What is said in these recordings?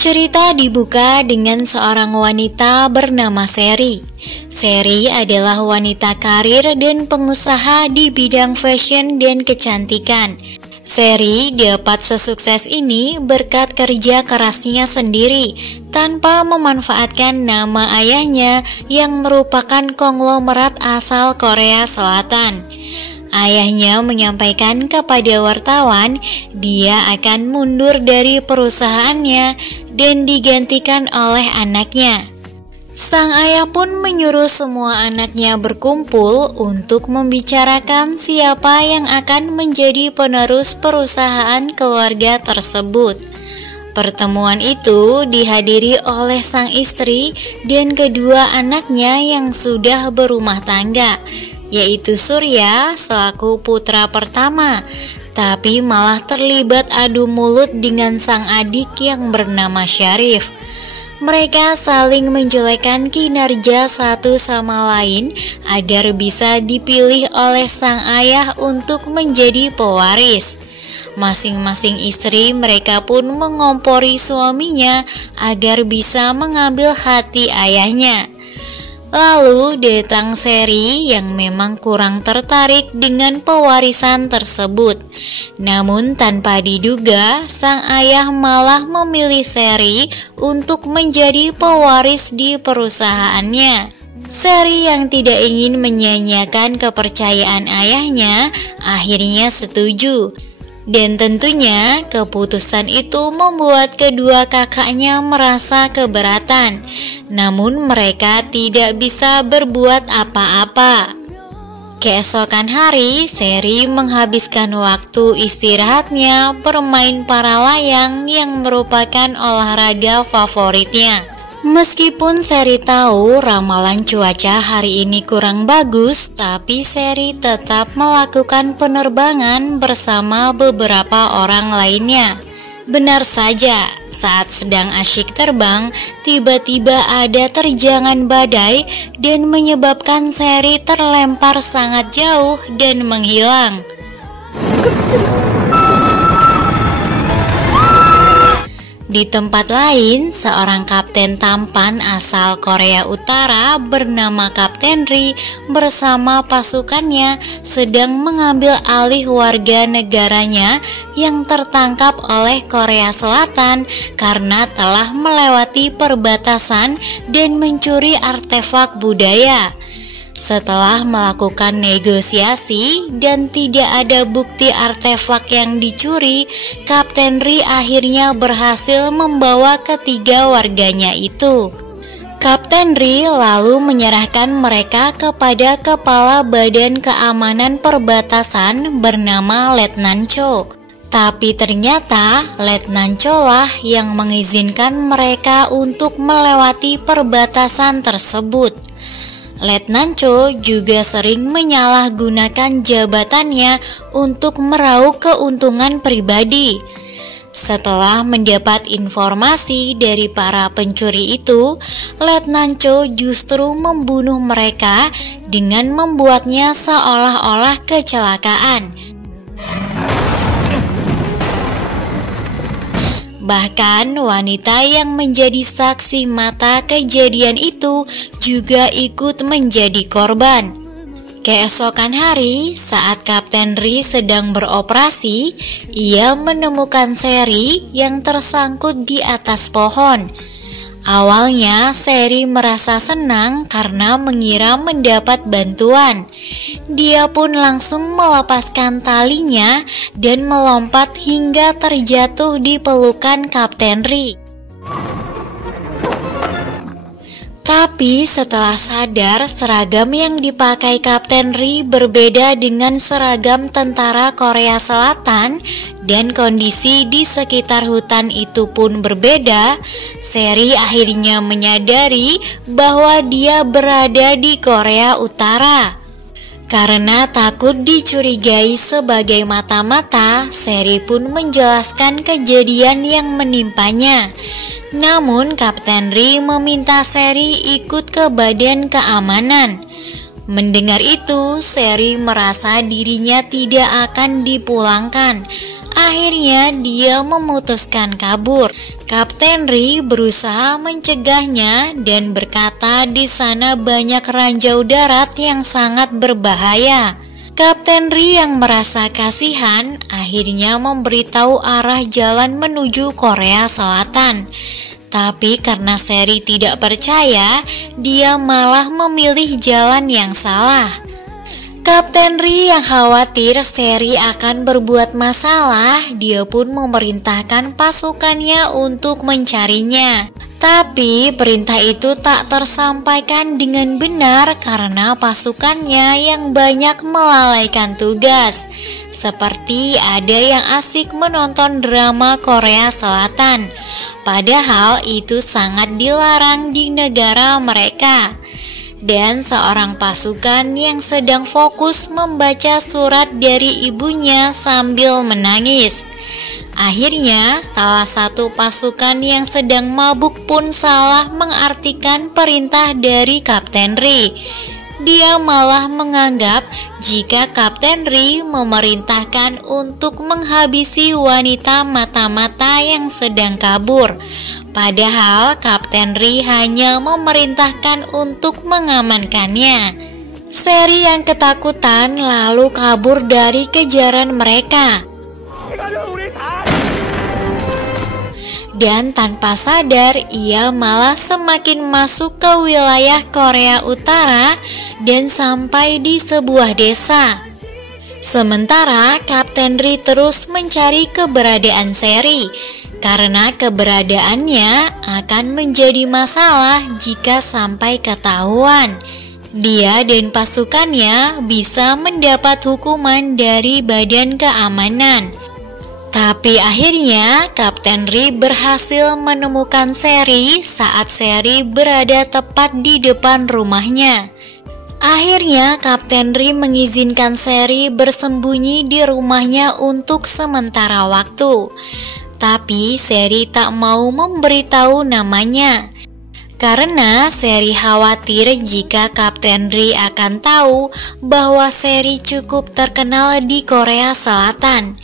Cerita dibuka dengan seorang wanita bernama Sherry. Sherry adalah wanita karir dan pengusaha di bidang fashion dan kecantikan. Sherry dapat sesukses ini berkat kerja kerasnya sendiri tanpa memanfaatkan nama ayahnya yang merupakan konglomerat asal Korea Selatan. Ayahnya menyampaikan kepada wartawan dia akan mundur dari perusahaannya dan digantikan oleh anaknya. Sang ayah pun menyuruh semua anaknya berkumpul untuk membicarakan siapa yang akan menjadi penerus perusahaan keluarga tersebut. Pertemuan itu dihadiri oleh sang istri dan kedua anaknya yang sudah berumah tangga, yaitu Surya selaku putra pertama, tapi malah terlibat adu mulut dengan sang adik yang bernama Syarif. Mereka saling menjelekkan kinerja satu sama lain agar bisa dipilih oleh sang ayah untuk menjadi pewaris. Masing-masing istri mereka pun mengompori suaminya agar bisa mengambil hati ayahnya. Lalu datang Sherry yang memang kurang tertarik dengan pewarisan tersebut. Namun tanpa diduga, sang ayah malah memilih Sherry untuk menjadi pewaris di perusahaannya. Sherry yang tidak ingin menyia-nyiakan kepercayaan ayahnya akhirnya setuju. Dan tentunya keputusan itu membuat kedua kakaknya merasa keberatan. Namun mereka tidak bisa berbuat apa-apa. Keesokan hari, Sherry menghabiskan waktu istirahatnya bermain para layang yang merupakan olahraga favoritnya. Meskipun Sherry tahu ramalan cuaca hari ini kurang bagus, tapi Sherry tetap melakukan penerbangan bersama beberapa orang lainnya. Benar saja, saat sedang asyik terbang, tiba-tiba ada terjangan badai dan menyebabkan Sherry terlempar sangat jauh dan menghilang. Di tempat lain, seorang kapten tampan asal Korea Utara bernama Kapten Ri bersama pasukannya sedang mengambil alih warga negaranya yang tertangkap oleh Korea Selatan karena telah melewati perbatasan dan mencuri artefak budaya. Setelah melakukan negosiasi dan tidak ada bukti artefak yang dicuri, Kapten Ri akhirnya berhasil membawa ketiga warganya itu. Kapten Ri lalu menyerahkan mereka kepada Kepala Badan Keamanan Perbatasan bernama Letnan Cho. Tapi ternyata Letnan Cho lah yang mengizinkan mereka untuk melewati perbatasan tersebut. Letnan Cho juga sering menyalahgunakan jabatannya untuk meraup keuntungan pribadi. Setelah mendapat informasi dari para pencuri itu, Letnan Cho justru membunuh mereka dengan membuatnya seolah-olah kecelakaan. Bahkan wanita yang menjadi saksi mata kejadian itu juga ikut menjadi korban. Keesokan hari, saat Kapten Ri sedang beroperasi, ia menemukan Sherry yang tersangkut di atas pohon. Awalnya Sherry merasa senang karena mengira mendapat bantuan. Dia pun langsung melepaskan talinya dan melompat hingga terjatuh di pelukan Kapten Ri. Tapi setelah sadar, seragam yang dipakai Kapten Ri berbeda dengan seragam tentara Korea Selatan dan kondisi di sekitar hutan itu pun berbeda, Sherry akhirnya menyadari bahwa dia berada di Korea Utara. Karena takut dicurigai sebagai mata-mata, Sherry pun menjelaskan kejadian yang menimpanya. Namun Kapten Ri meminta Sherry ikut ke badan keamanan. Mendengar itu, Sherry merasa dirinya tidak akan dipulangkan. Akhirnya dia memutuskan kabur. Kapten Ri berusaha mencegahnya dan berkata di sana banyak ranjau darat yang sangat berbahaya. Kapten Ri yang merasa kasihan akhirnya memberitahu arah jalan menuju Korea Selatan. Tapi karena Sherry tidak percaya, dia malah memilih jalan yang salah. Kapten Ri yang khawatir Sherry akan berbuat masalah, dia pun memerintahkan pasukannya untuk mencarinya. Tapi perintah itu tak tersampaikan dengan benar karena pasukannya yang banyak melalaikan tugas. Seperti ada yang asik menonton drama Korea Selatan. Padahal itu sangat dilarang di negara mereka. Dan seorang pasukan yang sedang fokus membaca surat dari ibunya sambil menangis. Akhirnya, salah satu pasukan yang sedang mabuk pun salah mengartikan perintah dari Kapten Ri. Dia malah menganggap jika Kapten Ri memerintahkan untuk menghabisi wanita mata-mata yang sedang kabur. Padahal Kapten Ri hanya memerintahkan untuk mengamankannya. Sherry yang ketakutan lalu kabur dari kejaran mereka. Dan tanpa sadar ia malah semakin masuk ke wilayah Korea Utara dan sampai di sebuah desa. Sementara Kapten Ri terus mencari keberadaan Sherry karena keberadaannya akan menjadi masalah jika sampai ketahuan. Dia dan pasukannya bisa mendapat hukuman dari Badan Keamanan. Tapi akhirnya Kapten Ri berhasil menemukan Sherry saat Sherry berada tepat di depan rumahnya. Akhirnya Kapten Ri mengizinkan Sherry bersembunyi di rumahnya untuk sementara waktu. Tapi Sherry tak mau memberitahu namanya. Karena Sherry khawatir jika Kapten Ri akan tahu bahwa Sherry cukup terkenal di Korea Selatan.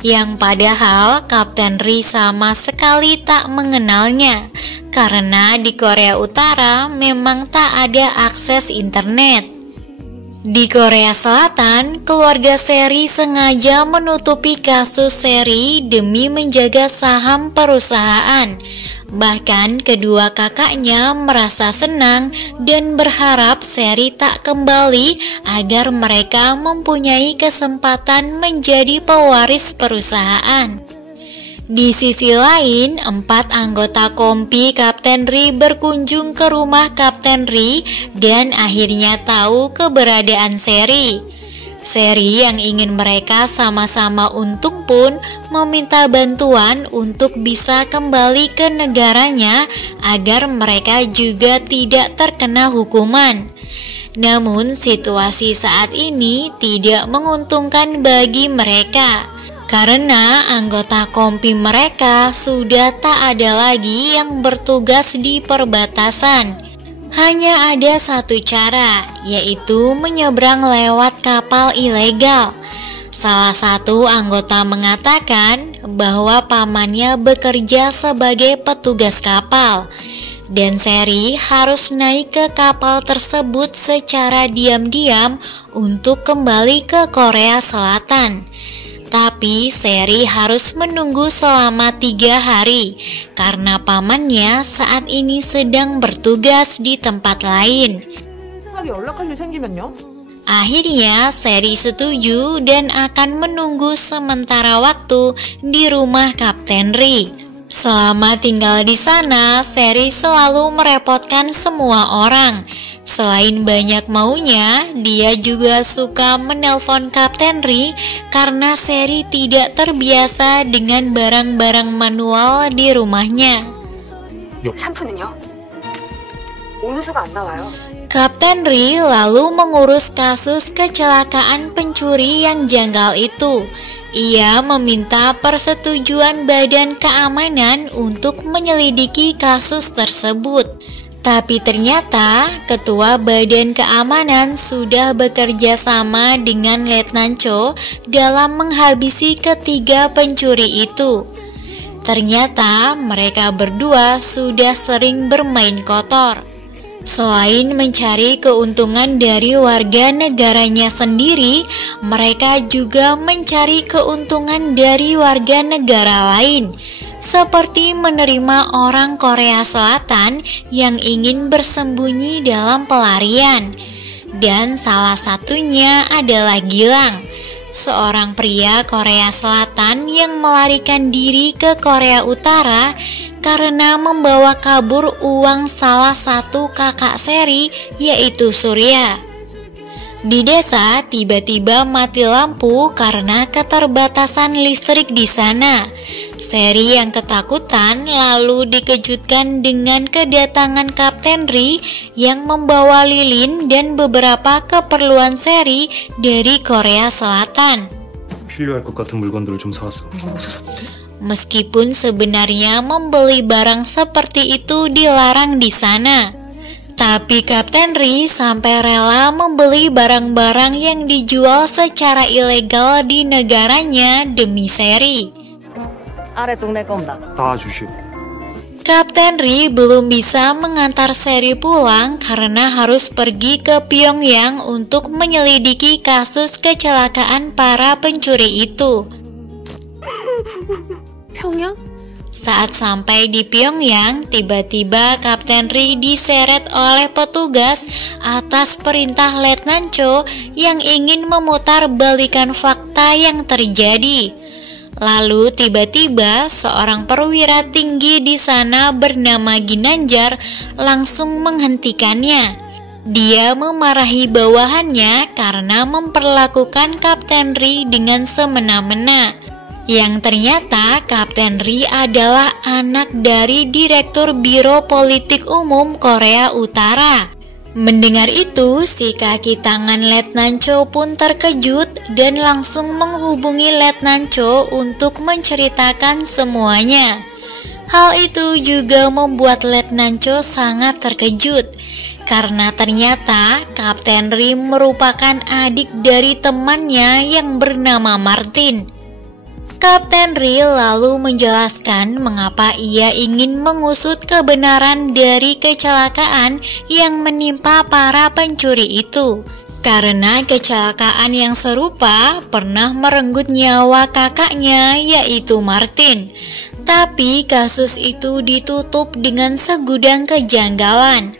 Yang padahal Kapten Ri sama sekali tak mengenalnya, karena di Korea Utara memang tak ada akses internet. Di Korea Selatan, keluarga Sherry sengaja menutupi kasus Sherry demi menjaga saham perusahaan. Bahkan kedua kakaknya merasa senang dan berharap Sherry tak kembali agar mereka mempunyai kesempatan menjadi pewaris perusahaan. Di sisi lain, 4 anggota kompi Kapten Ri berkunjung ke rumah Kapten Ri dan akhirnya tahu keberadaan Sherry. Sherry yang ingin mereka sama-sama untung pun meminta bantuan untuk bisa kembali ke negaranya agar mereka juga tidak terkena hukuman. Namun situasi saat ini tidak menguntungkan bagi mereka, karena anggota kompi mereka sudah tak ada lagi yang bertugas di perbatasan. Hanya ada satu cara, yaitu menyeberang lewat kapal ilegal. Salah satu anggota mengatakan bahwa pamannya bekerja sebagai petugas kapal, dan Sherry harus naik ke kapal tersebut secara diam-diam untuk kembali ke Korea Selatan. Tapi Sherry harus menunggu selama 3 hari karena pamannya saat ini sedang bertugas di tempat lain. Akhirnya Sherry setuju dan akan menunggu sementara waktu di rumah Kapten Ri. Selama tinggal di sana, Sherry selalu merepotkan semua orang. Selain banyak maunya, dia juga suka menelpon Kapten Ri karena Sherry tidak terbiasa dengan barang-barang manual di rumahnya. Kapten Ri lalu mengurus kasus kecelakaan pencuri yang janggal itu. Ia meminta persetujuan Badan Keamanan untuk menyelidiki kasus tersebut. Tapi ternyata Ketua Badan Keamanan sudah bekerja sama dengan Letnan Cho dalam menghabisi ketiga pencuri itu. Ternyata mereka berdua sudah sering bermain kotor. Selain mencari keuntungan dari warga negaranya sendiri, mereka juga mencari keuntungan dari warga negara lain, seperti menerima orang Korea Selatan yang ingin bersembunyi dalam pelarian. Dan salah satunya adalah Gilang, seorang pria Korea Selatan yang melarikan diri ke Korea Utara karena membawa kabur uang salah satu kakak Seri, yaitu Surya. Di desa tiba-tiba mati lampu karena keterbatasan listrik di sana. Seri yang ketakutan lalu dikejutkan dengan kedatangan Kapten Ri yang membawa lilin dan beberapa keperluan Seri dari Korea Selatan. 필요할 것 같은 물건들을 좀 사왔어. Meskipun sebenarnya membeli barang seperti itu dilarang di sana, tapi Kapten Ri sampai rela membeli barang-barang yang dijual secara ilegal di negaranya demi Seri. 다 주시오. Kapten Ri belum bisa mengantar Seri pulang karena harus pergi ke Pyongyang untuk menyelidiki kasus kecelakaan para pencuri itu. 평양? Saat sampai di Pyongyang, tiba-tiba Kapten Ri diseret oleh petugas atas perintah Letnan Cho yang ingin memutar balikan fakta yang terjadi. Lalu tiba-tiba seorang perwira tinggi di sana bernama Ginanjar langsung menghentikannya. Dia memarahi bawahannya karena memperlakukan Kapten Ri dengan semena-mena. Yang ternyata Kapten Ri adalah anak dari Direktur Biro Politik Umum Korea Utara. Mendengar itu, si kaki tangan Letnan Cho pun terkejut dan langsung menghubungi Letnan Cho untuk menceritakan semuanya. Hal itu juga membuat Letnan Cho sangat terkejut, karena ternyata Kapten Ri merupakan adik dari temannya yang bernama Martin. Kapten Ri lalu menjelaskan mengapa ia ingin mengusut kebenaran dari kecelakaan yang menimpa para pencuri itu. Karena kecelakaan yang serupa pernah merenggut nyawa kakaknya, yaitu Martin. Tapi kasus itu ditutup dengan segudang kejanggalan.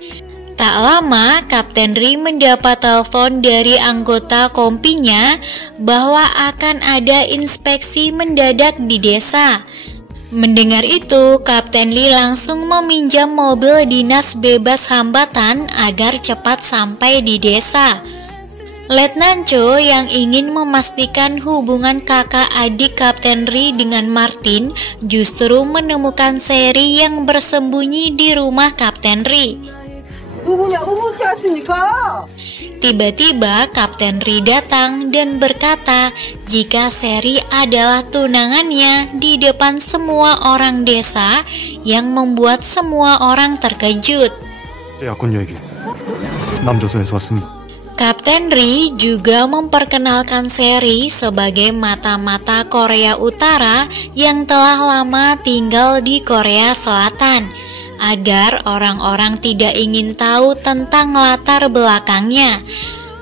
Tak lama, Kapten Ri mendapat telepon dari anggota kompinya bahwa akan ada inspeksi mendadak di desa. Mendengar itu, Kapten Ri langsung meminjam mobil dinas bebas hambatan agar cepat sampai di desa. Letnan Cho yang ingin memastikan hubungan kakak adik Kapten Ri dengan Martin justru menemukan Seri yang bersembunyi di rumah Kapten Ri. Tiba-tiba Kapten Ri datang dan berkata jika Seri adalah tunangannya di depan semua orang desa, yang membuat semua orang terkejut. 약혼 얘기. 남조선에서 왔습니다. Kapten Ri juga memperkenalkan Seri sebagai mata-mata Korea Utara yang telah lama tinggal di Korea Selatan, agar orang-orang tidak ingin tahu tentang latar belakangnya.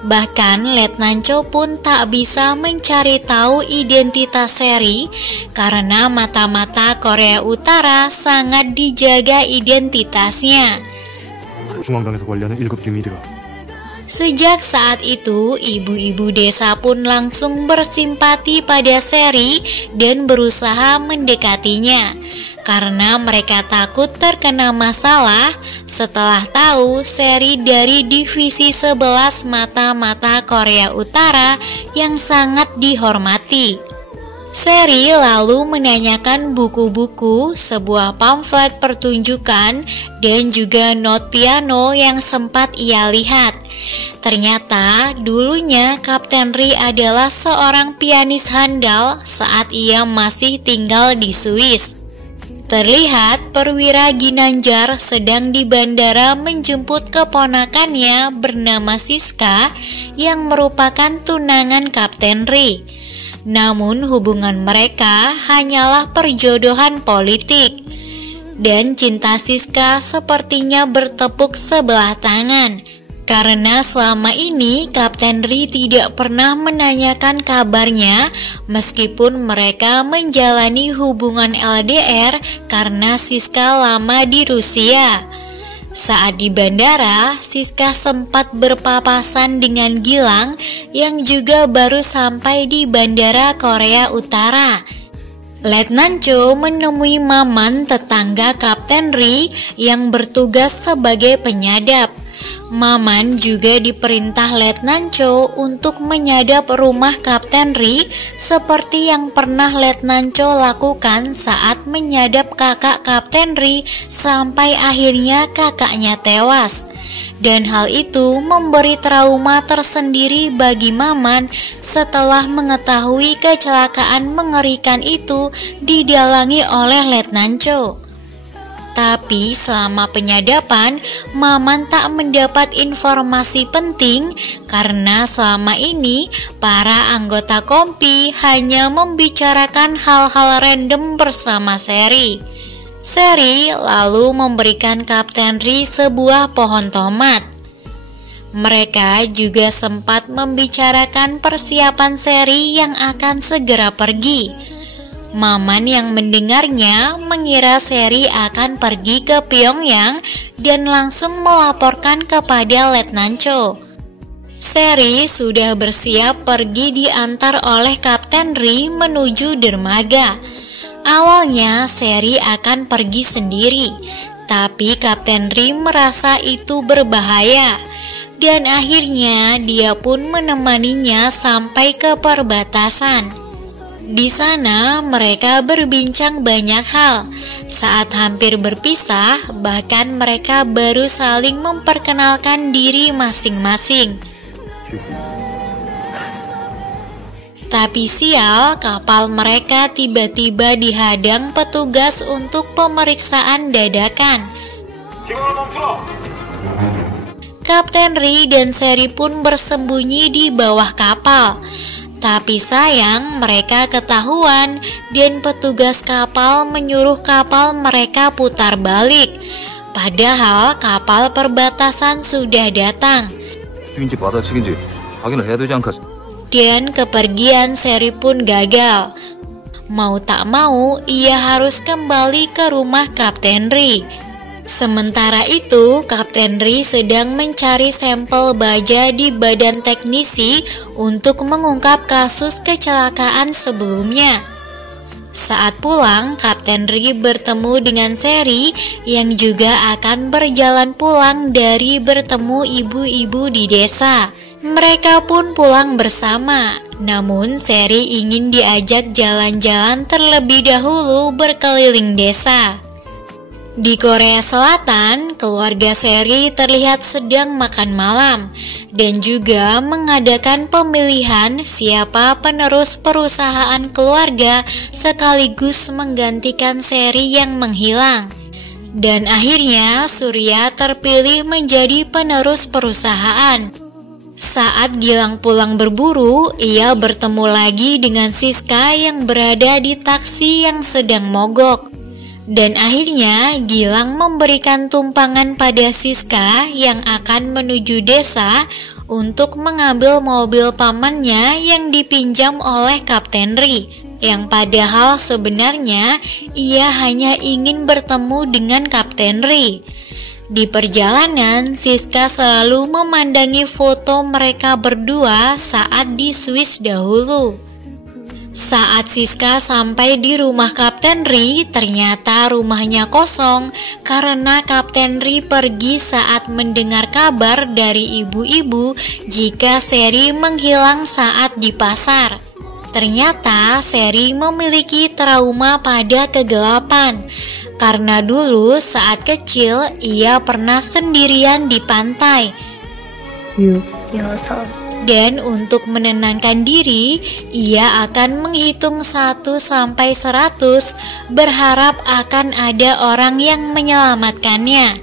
Bahkan Letnan Cho pun tak bisa mencari tahu identitas Seri karena mata-mata Korea Utara sangat dijaga identitasnya. 중앙당에서 관리하는 1급 비밀이라. Sejak saat itu, ibu-ibu desa pun langsung bersimpati pada Seri dan berusaha mendekatinya, karena mereka takut terkena masalah setelah tahu Seri dari divisi 11 mata-mata Korea Utara yang sangat dihormati. Seri lalu menanyakan buku-buku, sebuah pamflet pertunjukan, dan juga not piano yang sempat ia lihat. Ternyata dulunya Kapten Ri adalah seorang pianis handal saat ia masih tinggal di Swiss. Terlihat perwira Ginanjar sedang di bandara menjemput keponakannya bernama Siska yang merupakan tunangan Kapten Ri. Namun hubungan mereka hanyalah perjodohan politik. Dan cinta Siska sepertinya bertepuk sebelah tangan. Karena selama ini Kapten Ri tidak pernah menanyakan kabarnya meskipun mereka menjalani hubungan LDR karena Siska lama di Rusia. Saat di bandara, Siska sempat berpapasan dengan Gilang yang juga baru sampai di bandara Korea Utara. Letnan Cho menemui Maman tetangga Kapten Ri yang bertugas sebagai penyadap. Maman juga diperintah Letnan Cho untuk menyadap rumah Kapten Ri seperti yang pernah Letnan Cho lakukan saat menyadap kakak Kapten Ri sampai akhirnya kakaknya tewas. Dan hal itu memberi trauma tersendiri bagi Maman setelah mengetahui kecelakaan mengerikan itu didalangi oleh Letnan Cho. Tapi selama penyadapan, Maman tak mendapat informasi penting karena selama ini para anggota Kompi hanya membicarakan hal-hal random bersama Seri. Seri lalu memberikan Kapten Ri sebuah pohon tomat. Mereka juga sempat membicarakan persiapan Seri yang akan segera pergi. Maman yang mendengarnya mengira Seri akan pergi ke Pyongyang dan langsung melaporkan kepada Letnan Cho. Seri sudah bersiap pergi diantar oleh Kapten Ri menuju dermaga. Awalnya Seri akan pergi sendiri, tapi Kapten Ri merasa itu berbahaya. Dan akhirnya dia pun menemaninya sampai ke perbatasan. Di sana mereka berbincang banyak hal. Saat hampir berpisah, bahkan mereka baru saling memperkenalkan diri masing-masing. Tapi sial, kapal mereka tiba-tiba dihadang petugas untuk pemeriksaan dadakan. Kapten Ri dan Seri pun bersembunyi di bawah kapal. Tapi sayang mereka ketahuan dan petugas kapal menyuruh kapal mereka putar balik. Padahal kapal perbatasan sudah datang. Dan kepergian Seri pun gagal. Mau tak mau ia harus kembali ke rumah Kapten Ri. Sementara itu, Kapten Ri sedang mencari sampel baja di badan teknisi untuk mengungkap kasus kecelakaan sebelumnya. Saat pulang, Kapten Ri bertemu dengan Seri yang juga akan berjalan pulang dari bertemu ibu-ibu di desa. Mereka pun pulang bersama, namun Seri ingin diajak jalan-jalan terlebih dahulu berkeliling desa. Di Korea Selatan, keluarga Seri terlihat sedang makan malam dan juga mengadakan pemilihan siapa penerus perusahaan keluarga sekaligus menggantikan Seri yang menghilang. Dan akhirnya Surya terpilih menjadi penerus perusahaan. Saat Gilang pulang berburu, ia bertemu lagi dengan Siska yang berada di taksi yang sedang mogok. Dan akhirnya Gilang memberikan tumpangan pada Siska yang akan menuju desa untuk mengambil mobil pamannya yang dipinjam oleh Kapten Ri, yang padahal sebenarnya ia hanya ingin bertemu dengan Kapten Ri. Di perjalanan, Siska selalu memandangi foto mereka berdua saat di Swiss dahulu. Saat Siska sampai di rumah Kapten Ri, ternyata rumahnya kosong karena Kapten Ri pergi saat mendengar kabar dari ibu-ibu jika Seri menghilang saat di pasar. Ternyata Seri memiliki trauma pada kegelapan karena dulu saat kecil ia pernah sendirian di pantai. 6, Dan untuk menenangkan diri, ia akan menghitung 1-100 berharap akan ada orang yang menyelamatkannya.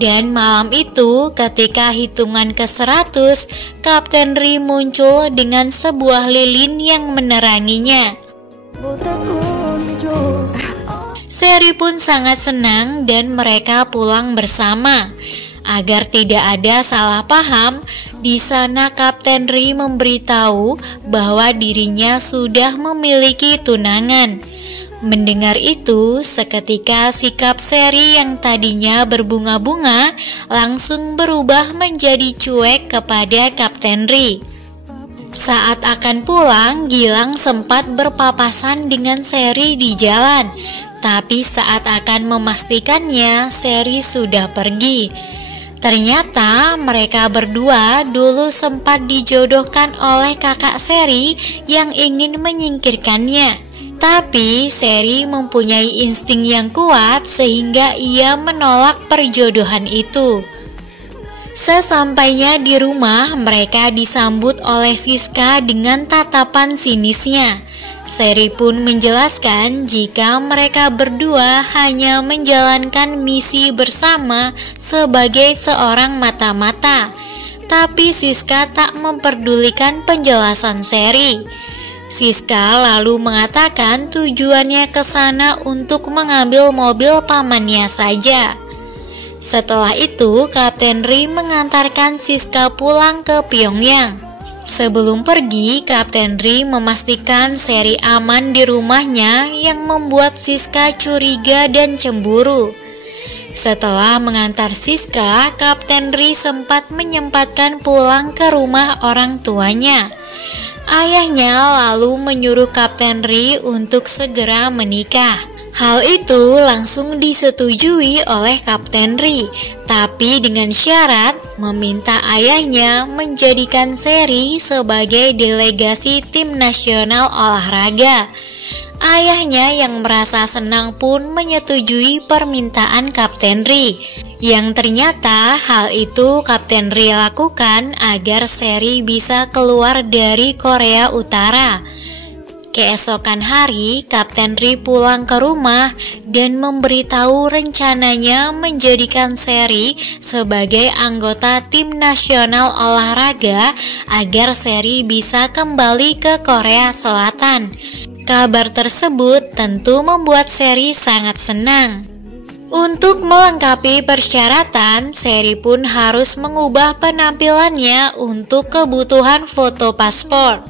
Dan malam itu ketika hitungan ke-100, Kapten Ri muncul dengan sebuah lilin yang meneranginya. Seri pun sangat senang dan mereka pulang bersama. Agar tidak ada salah paham, di sana Kapten Ri memberitahu bahwa dirinya sudah memiliki tunangan. Mendengar itu, seketika sikap Seri yang tadinya berbunga-bunga langsung berubah menjadi cuek kepada Kapten Ri. Saat akan pulang, Gilang sempat berpapasan dengan Seri di jalan. Tapi saat akan memastikannya, Seri sudah pergi. Ternyata mereka berdua dulu sempat dijodohkan oleh kakak Seri yang ingin menyingkirkannya. Tapi Seri mempunyai insting yang kuat sehingga ia menolak perjodohan itu. Sesampainya di rumah, mereka disambut oleh Siska dengan tatapan sinisnya. Seri pun menjelaskan jika mereka berdua hanya menjalankan misi bersama sebagai seorang mata-mata. Tapi Siska tak memperdulikan penjelasan Seri. Siska lalu mengatakan tujuannya ke sana untuk mengambil mobil pamannya saja. Setelah itu, Kapten Ri mengantarkan Siska pulang ke Pyongyang. Sebelum pergi, Kapten Ri memastikan Seri aman di rumahnya yang membuat Siska curiga dan cemburu. Setelah mengantar Siska, Kapten Ri sempat menyempatkan pulang ke rumah orang tuanya. Ayahnya lalu menyuruh Kapten Ri untuk segera menikah. Hal itu langsung disetujui oleh Kapten Ri, tapi dengan syarat meminta ayahnya menjadikan Seri sebagai delegasi tim nasional olahraga. Ayahnya yang merasa senang pun menyetujui permintaan Kapten Ri. Yang ternyata hal itu Kapten Ri lakukan agar Seri bisa keluar dari Korea Utara. Keesokan hari, Kapten Ri pulang ke rumah dan memberitahu rencananya menjadikan Seri sebagai anggota tim nasional olahraga agar Seri bisa kembali ke Korea Selatan. Kabar tersebut tentu membuat Seri sangat senang. Untuk melengkapi persyaratan, Seri pun harus mengubah penampilannya untuk kebutuhan foto paspor.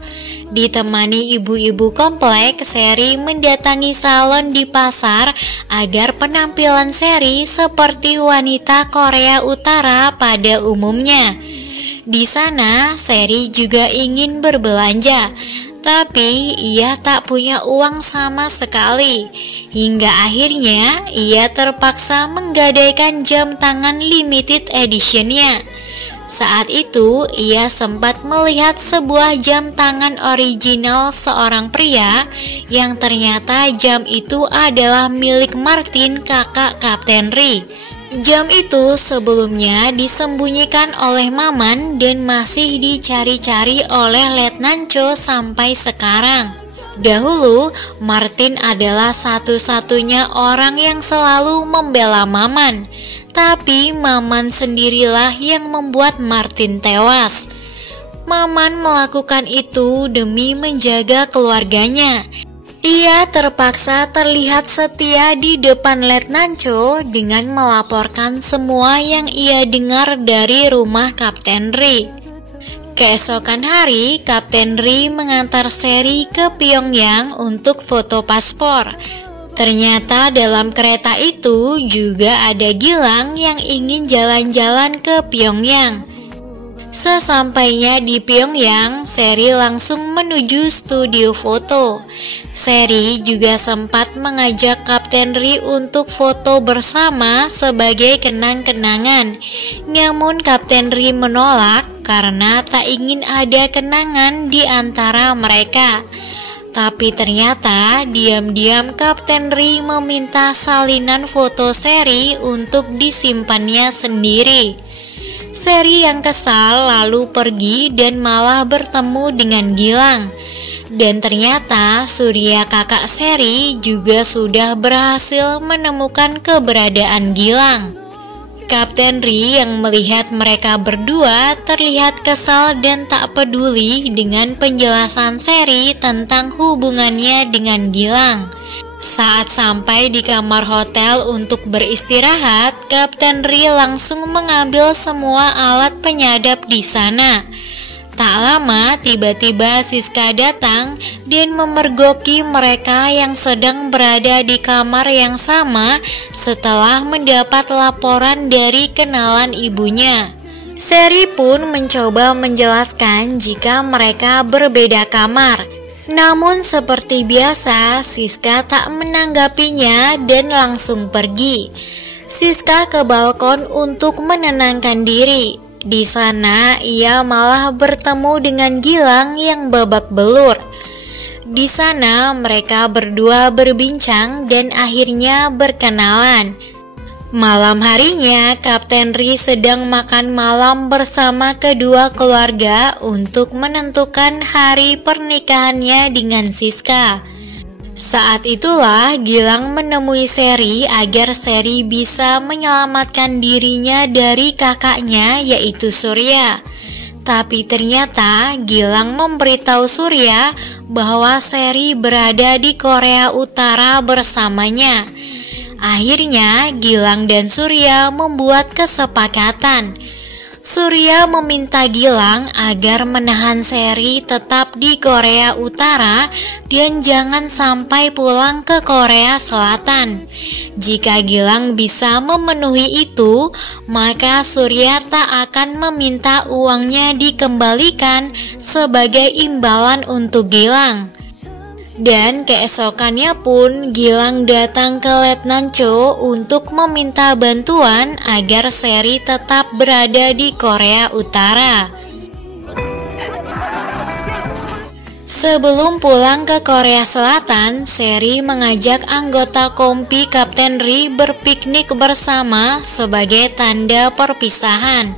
Ditemani ibu-ibu komplek, Seri mendatangi salon di pasar agar penampilan Seri seperti wanita Korea Utara pada umumnya. Di sana, Seri juga ingin berbelanja, tapi ia tak punya uang sama sekali. Hingga akhirnya ia terpaksa menggadaikan jam tangan limited editionnya. Saat itu ia sempat melihat sebuah jam tangan original seorang pria yang ternyata jam itu adalah milik Martin, kakak Kapten Ri. Jam itu sebelumnya disembunyikan oleh Maman dan masih dicari-cari oleh Letnan Cho sampai sekarang. Dahulu, Martin adalah satu-satunya orang yang selalu membela Maman, tapi Maman sendirilah yang membuat Martin tewas. Maman melakukan itu demi menjaga keluarganya. Ia terpaksa terlihat setia di depan Letnan Cho dengan melaporkan semua yang ia dengar dari rumah Kapten Ri. Keesokan hari, Kapten Ri mengantar Seri ke Pyongyang untuk foto paspor. Ternyata dalam kereta itu juga ada Gilang yang ingin jalan-jalan ke Pyongyang. Sesampainya di Pyongyang, Seri langsung menuju studio foto. Seri juga sempat mengajak Kapten Ri untuk foto bersama sebagai kenang-kenangan. Namun Kapten Ri menolak karena tak ingin ada kenangan di antara mereka. Tapi ternyata diam-diam Kapten Ri meminta salinan foto Seri untuk disimpannya sendiri. Seri yang kesal lalu pergi dan malah bertemu dengan Gilang. Dan ternyata Surya kakak Seri juga sudah berhasil menemukan keberadaan Gilang. Kapten Ri yang melihat mereka berdua terlihat kesal dan tak peduli dengan penjelasan Seri tentang hubungannya dengan Gilang. Saat sampai di kamar hotel untuk beristirahat, Kapten Ri langsung mengambil semua alat penyadap di sana. Tak lama, tiba-tiba Siska datang dan memergoki mereka yang sedang berada di kamar yang sama setelah mendapat laporan dari kenalan ibunya. Seri pun mencoba menjelaskan jika mereka berbeda kamar. Namun seperti biasa, Siska tak menanggapinya dan langsung pergi. Siska ke balkon untuk menenangkan diri. Di sana ia malah bertemu dengan Gilang yang babak belur. Di sana mereka berdua berbincang dan akhirnya berkenalan. Malam harinya, Kapten Ri sedang makan malam bersama kedua keluarga untuk menentukan hari pernikahannya dengan Siska. Saat itulah Gilang menemui Seri agar Seri bisa menyelamatkan dirinya dari kakaknya yaitu Surya. Tapi ternyata Gilang memberitahu Surya bahwa Seri berada di Korea Utara bersamanya. Akhirnya Gilang dan Surya membuat kesepakatan. Surya meminta Gilang agar menahan Seri tetap di Korea Utara dan jangan sampai pulang ke Korea Selatan. Jika Gilang bisa memenuhi itu, maka Surya tak akan meminta uangnya dikembalikan sebagai imbalan untuk Gilang. Dan keesokannya pun Gilang datang ke Letnan Cho untuk meminta bantuan agar Seri tetap berada di Korea Utara. Sebelum pulang ke Korea Selatan, Seri mengajak anggota kompi Kapten Ri berpiknik bersama sebagai tanda perpisahan.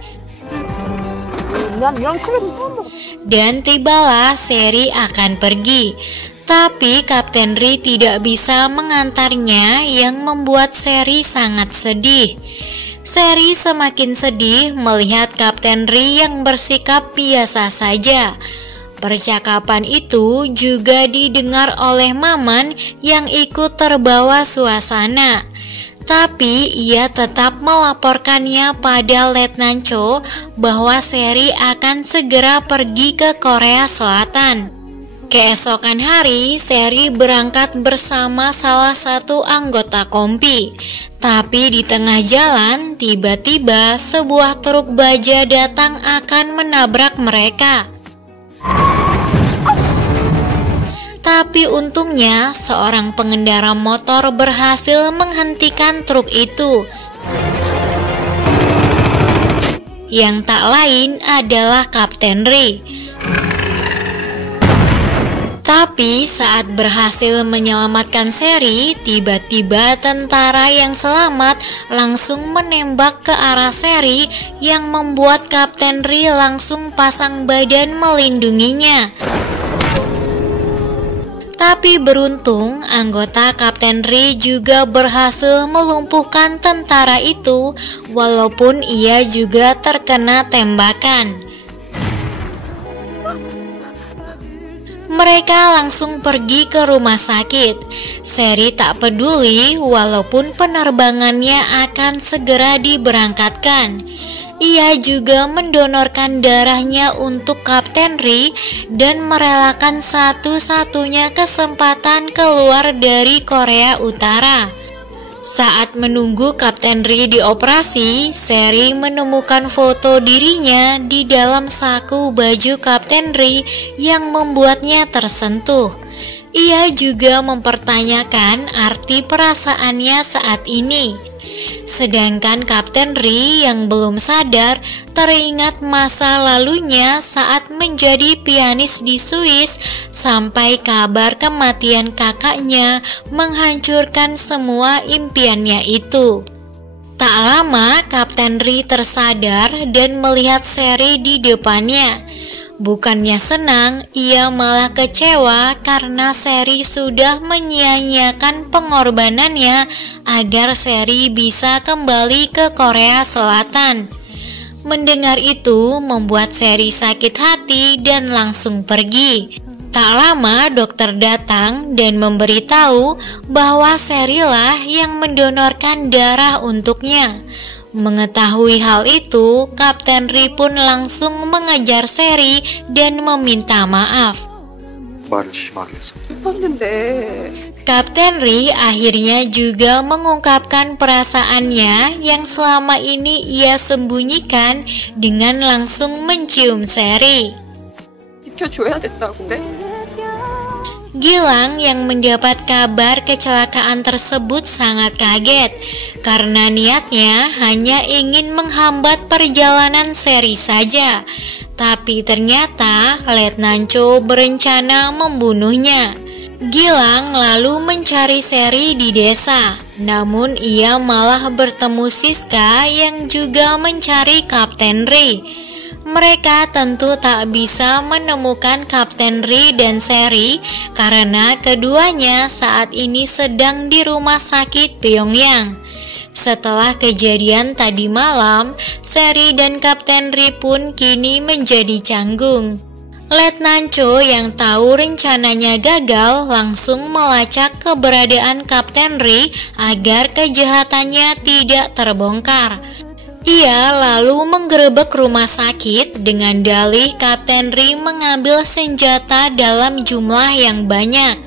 Dan tibalah Seri akan pergi. Tapi Kapten Ri tidak bisa mengantarnya yang membuat Seri sangat sedih. Seri semakin sedih melihat Kapten Ri yang bersikap biasa saja. Percakapan itu juga didengar oleh Maman yang ikut terbawa suasana. Tapi ia tetap melaporkannya pada Letnan Cho bahwa Seri akan segera pergi ke Korea Selatan. Keesokan hari, Seri berangkat bersama salah satu anggota kompi. Tapi di tengah jalan, tiba-tiba sebuah truk baja datang akan menabrak mereka. Tapi untungnya, seorang pengendara motor berhasil menghentikan truk itu. Yang tak lain adalah Kapten Ri. Tapi saat berhasil menyelamatkan Seri, tiba-tiba tentara yang selamat langsung menembak ke arah Seri yang membuat Kapten Ri langsung pasang badan melindunginya. Tapi beruntung, anggota Kapten Ri juga berhasil melumpuhkan tentara itu walaupun ia juga terkena tembakan. Mereka langsung pergi ke rumah sakit. Seri tak peduli walaupun penerbangannya akan segera diberangkatkan. Ia juga mendonorkan darahnya untuk Kapten Ri dan merelakan satu-satunya kesempatan keluar dari Korea Utara. Saat menunggu Kapten Ri dioperasi, Seri menemukan foto dirinya di dalam saku baju Kapten Ri yang membuatnya tersentuh. Ia juga mempertanyakan arti perasaannya saat ini. Sedangkan Kapten Ri yang belum sadar teringat masa lalunya saat menjadi pianis di Swiss sampai kabar kematian kakaknya menghancurkan semua impiannya itu. Tak lama Kapten Ri tersadar dan melihat Seri di depannya. Bukannya senang, ia malah kecewa karena Seri sudah menyia-nyiakan pengorbanannya agar Seri bisa kembali ke Korea Selatan. Mendengar itu membuat Seri sakit hati dan langsung pergi. Tak lama dokter datang dan memberitahu bahwa Seri lah yang mendonorkan darah untuknya. Mengetahui hal itu, Kapten Ri pun langsung mengejar Seri dan meminta maaf. Kapten Ri akhirnya juga mengungkapkan perasaannya yang selama ini ia sembunyikan dengan langsung mencium Seri. Gilang yang mendapat kabar kecelakaan tersebut sangat kaget karena niatnya hanya ingin menghambat perjalanan Seri saja. Tapi ternyata Letnan Cho berencana membunuhnya. Gilang lalu mencari Seri di desa, namun ia malah bertemu Siska yang juga mencari Kapten Ri. Mereka tentu tak bisa menemukan Kapten Ri dan Seri karena keduanya saat ini sedang di rumah sakit Pyongyang. Setelah kejadian tadi malam, Seri dan Kapten Ri pun kini menjadi canggung. Letnan Cho yang tahu rencananya gagal langsung melacak keberadaan Kapten Ri agar kejahatannya tidak terbongkar. Ia lalu menggerebek rumah sakit dengan dalih Kapten Ri mengambil senjata dalam jumlah yang banyak.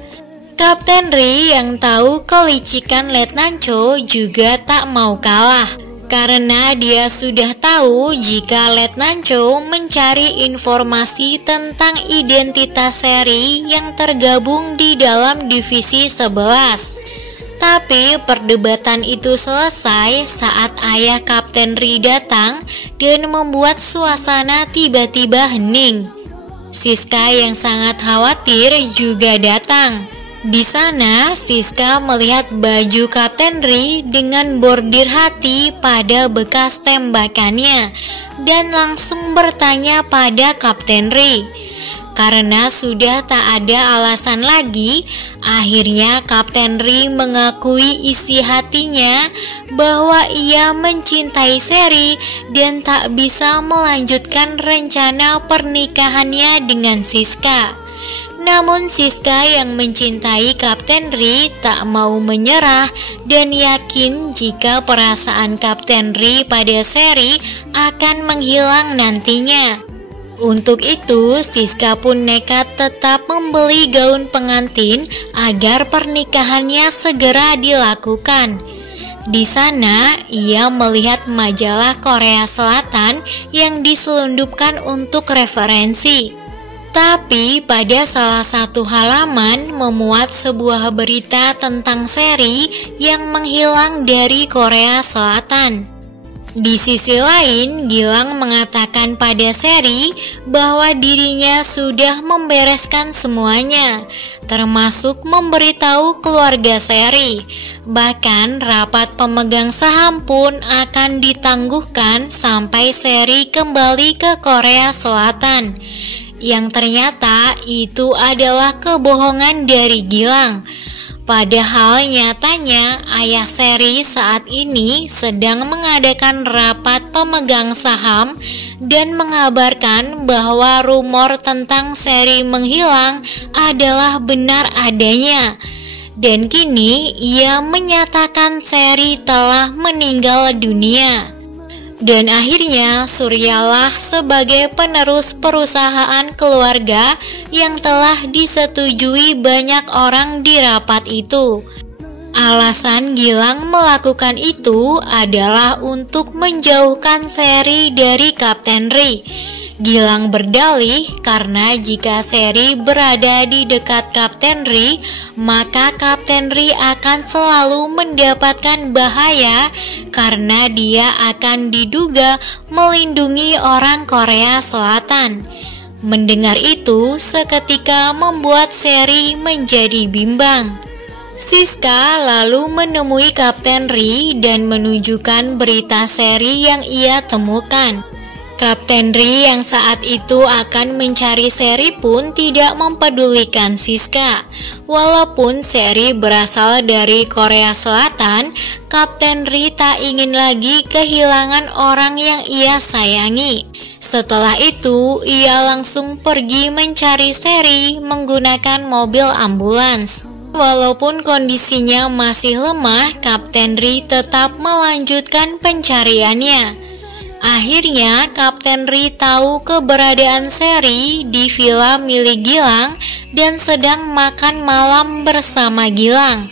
Kapten Ri yang tahu kelicikan Letnan Cho juga tak mau kalah, karena dia sudah tahu jika Letnan Cho mencari informasi tentang identitas Seri yang tergabung di dalam divisi 11. Tapi perdebatan itu selesai saat ayah Kapten Ri datang dan membuat suasana tiba-tiba hening. Siska yang sangat khawatir juga datang. Di sana, Siska melihat baju Kapten Ri dengan bordir hati pada bekas tembakannya dan langsung bertanya pada Kapten Ri. Karena sudah tak ada alasan lagi, akhirnya Kapten Ri mengakui isi hatinya bahwa ia mencintai Seri dan tak bisa melanjutkan rencana pernikahannya dengan Siska. Namun Siska yang mencintai Kapten Ri tak mau menyerah dan yakin jika perasaan Kapten Ri pada Seri akan menghilang nantinya. Untuk itu, Siska pun nekat tetap membeli gaun pengantin agar pernikahannya segera dilakukan. Di sana, ia melihat majalah Korea Selatan yang diselundupkan untuk referensi. Tapi pada salah satu halaman memuat sebuah berita tentang Seri yang menghilang dari Korea Selatan. Di sisi lain, Gilang mengatakan pada Seri bahwa dirinya sudah membereskan semuanya, termasuk memberitahu keluarga Seri. Bahkan rapat pemegang saham pun akan ditangguhkan sampai Seri kembali ke Korea Selatan. Yang ternyata itu adalah kebohongan dari Gilang. Padahal nyatanya ayah Seri saat ini sedang mengadakan rapat pemegang saham dan mengabarkan bahwa rumor tentang Seri menghilang adalah benar adanya. Dan kini ia menyatakan Seri telah meninggal dunia. Dan akhirnya Suryalah sebagai penerus perusahaan keluarga yang telah disetujui banyak orang di rapat itu. Alasan Gilang melakukan itu adalah untuk menjauhkan Seri dari Kapten Ri. Gilang berdalih karena jika Seri berada di dekat Kapten Ri, maka Kapten Ri akan selalu mendapatkan bahaya karena dia akan diduga melindungi orang Korea Selatan. Mendengar itu seketika membuat Seri menjadi bimbang. Siska lalu menemui Kapten Ri dan menunjukkan berita Seri yang ia temukan. Kapten Ri yang saat itu akan mencari Seri pun tidak mempedulikan Siska. Walaupun Seri berasal dari Korea Selatan, Kapten Ri tak ingin lagi kehilangan orang yang ia sayangi. Setelah itu, ia langsung pergi mencari Seri menggunakan mobil ambulans. Walaupun kondisinya masih lemah, Kapten Ri tetap melanjutkan pencariannya. Akhirnya, Kapten Ri tahu keberadaan Seri di villa milik Gilang dan sedang makan malam bersama Gilang.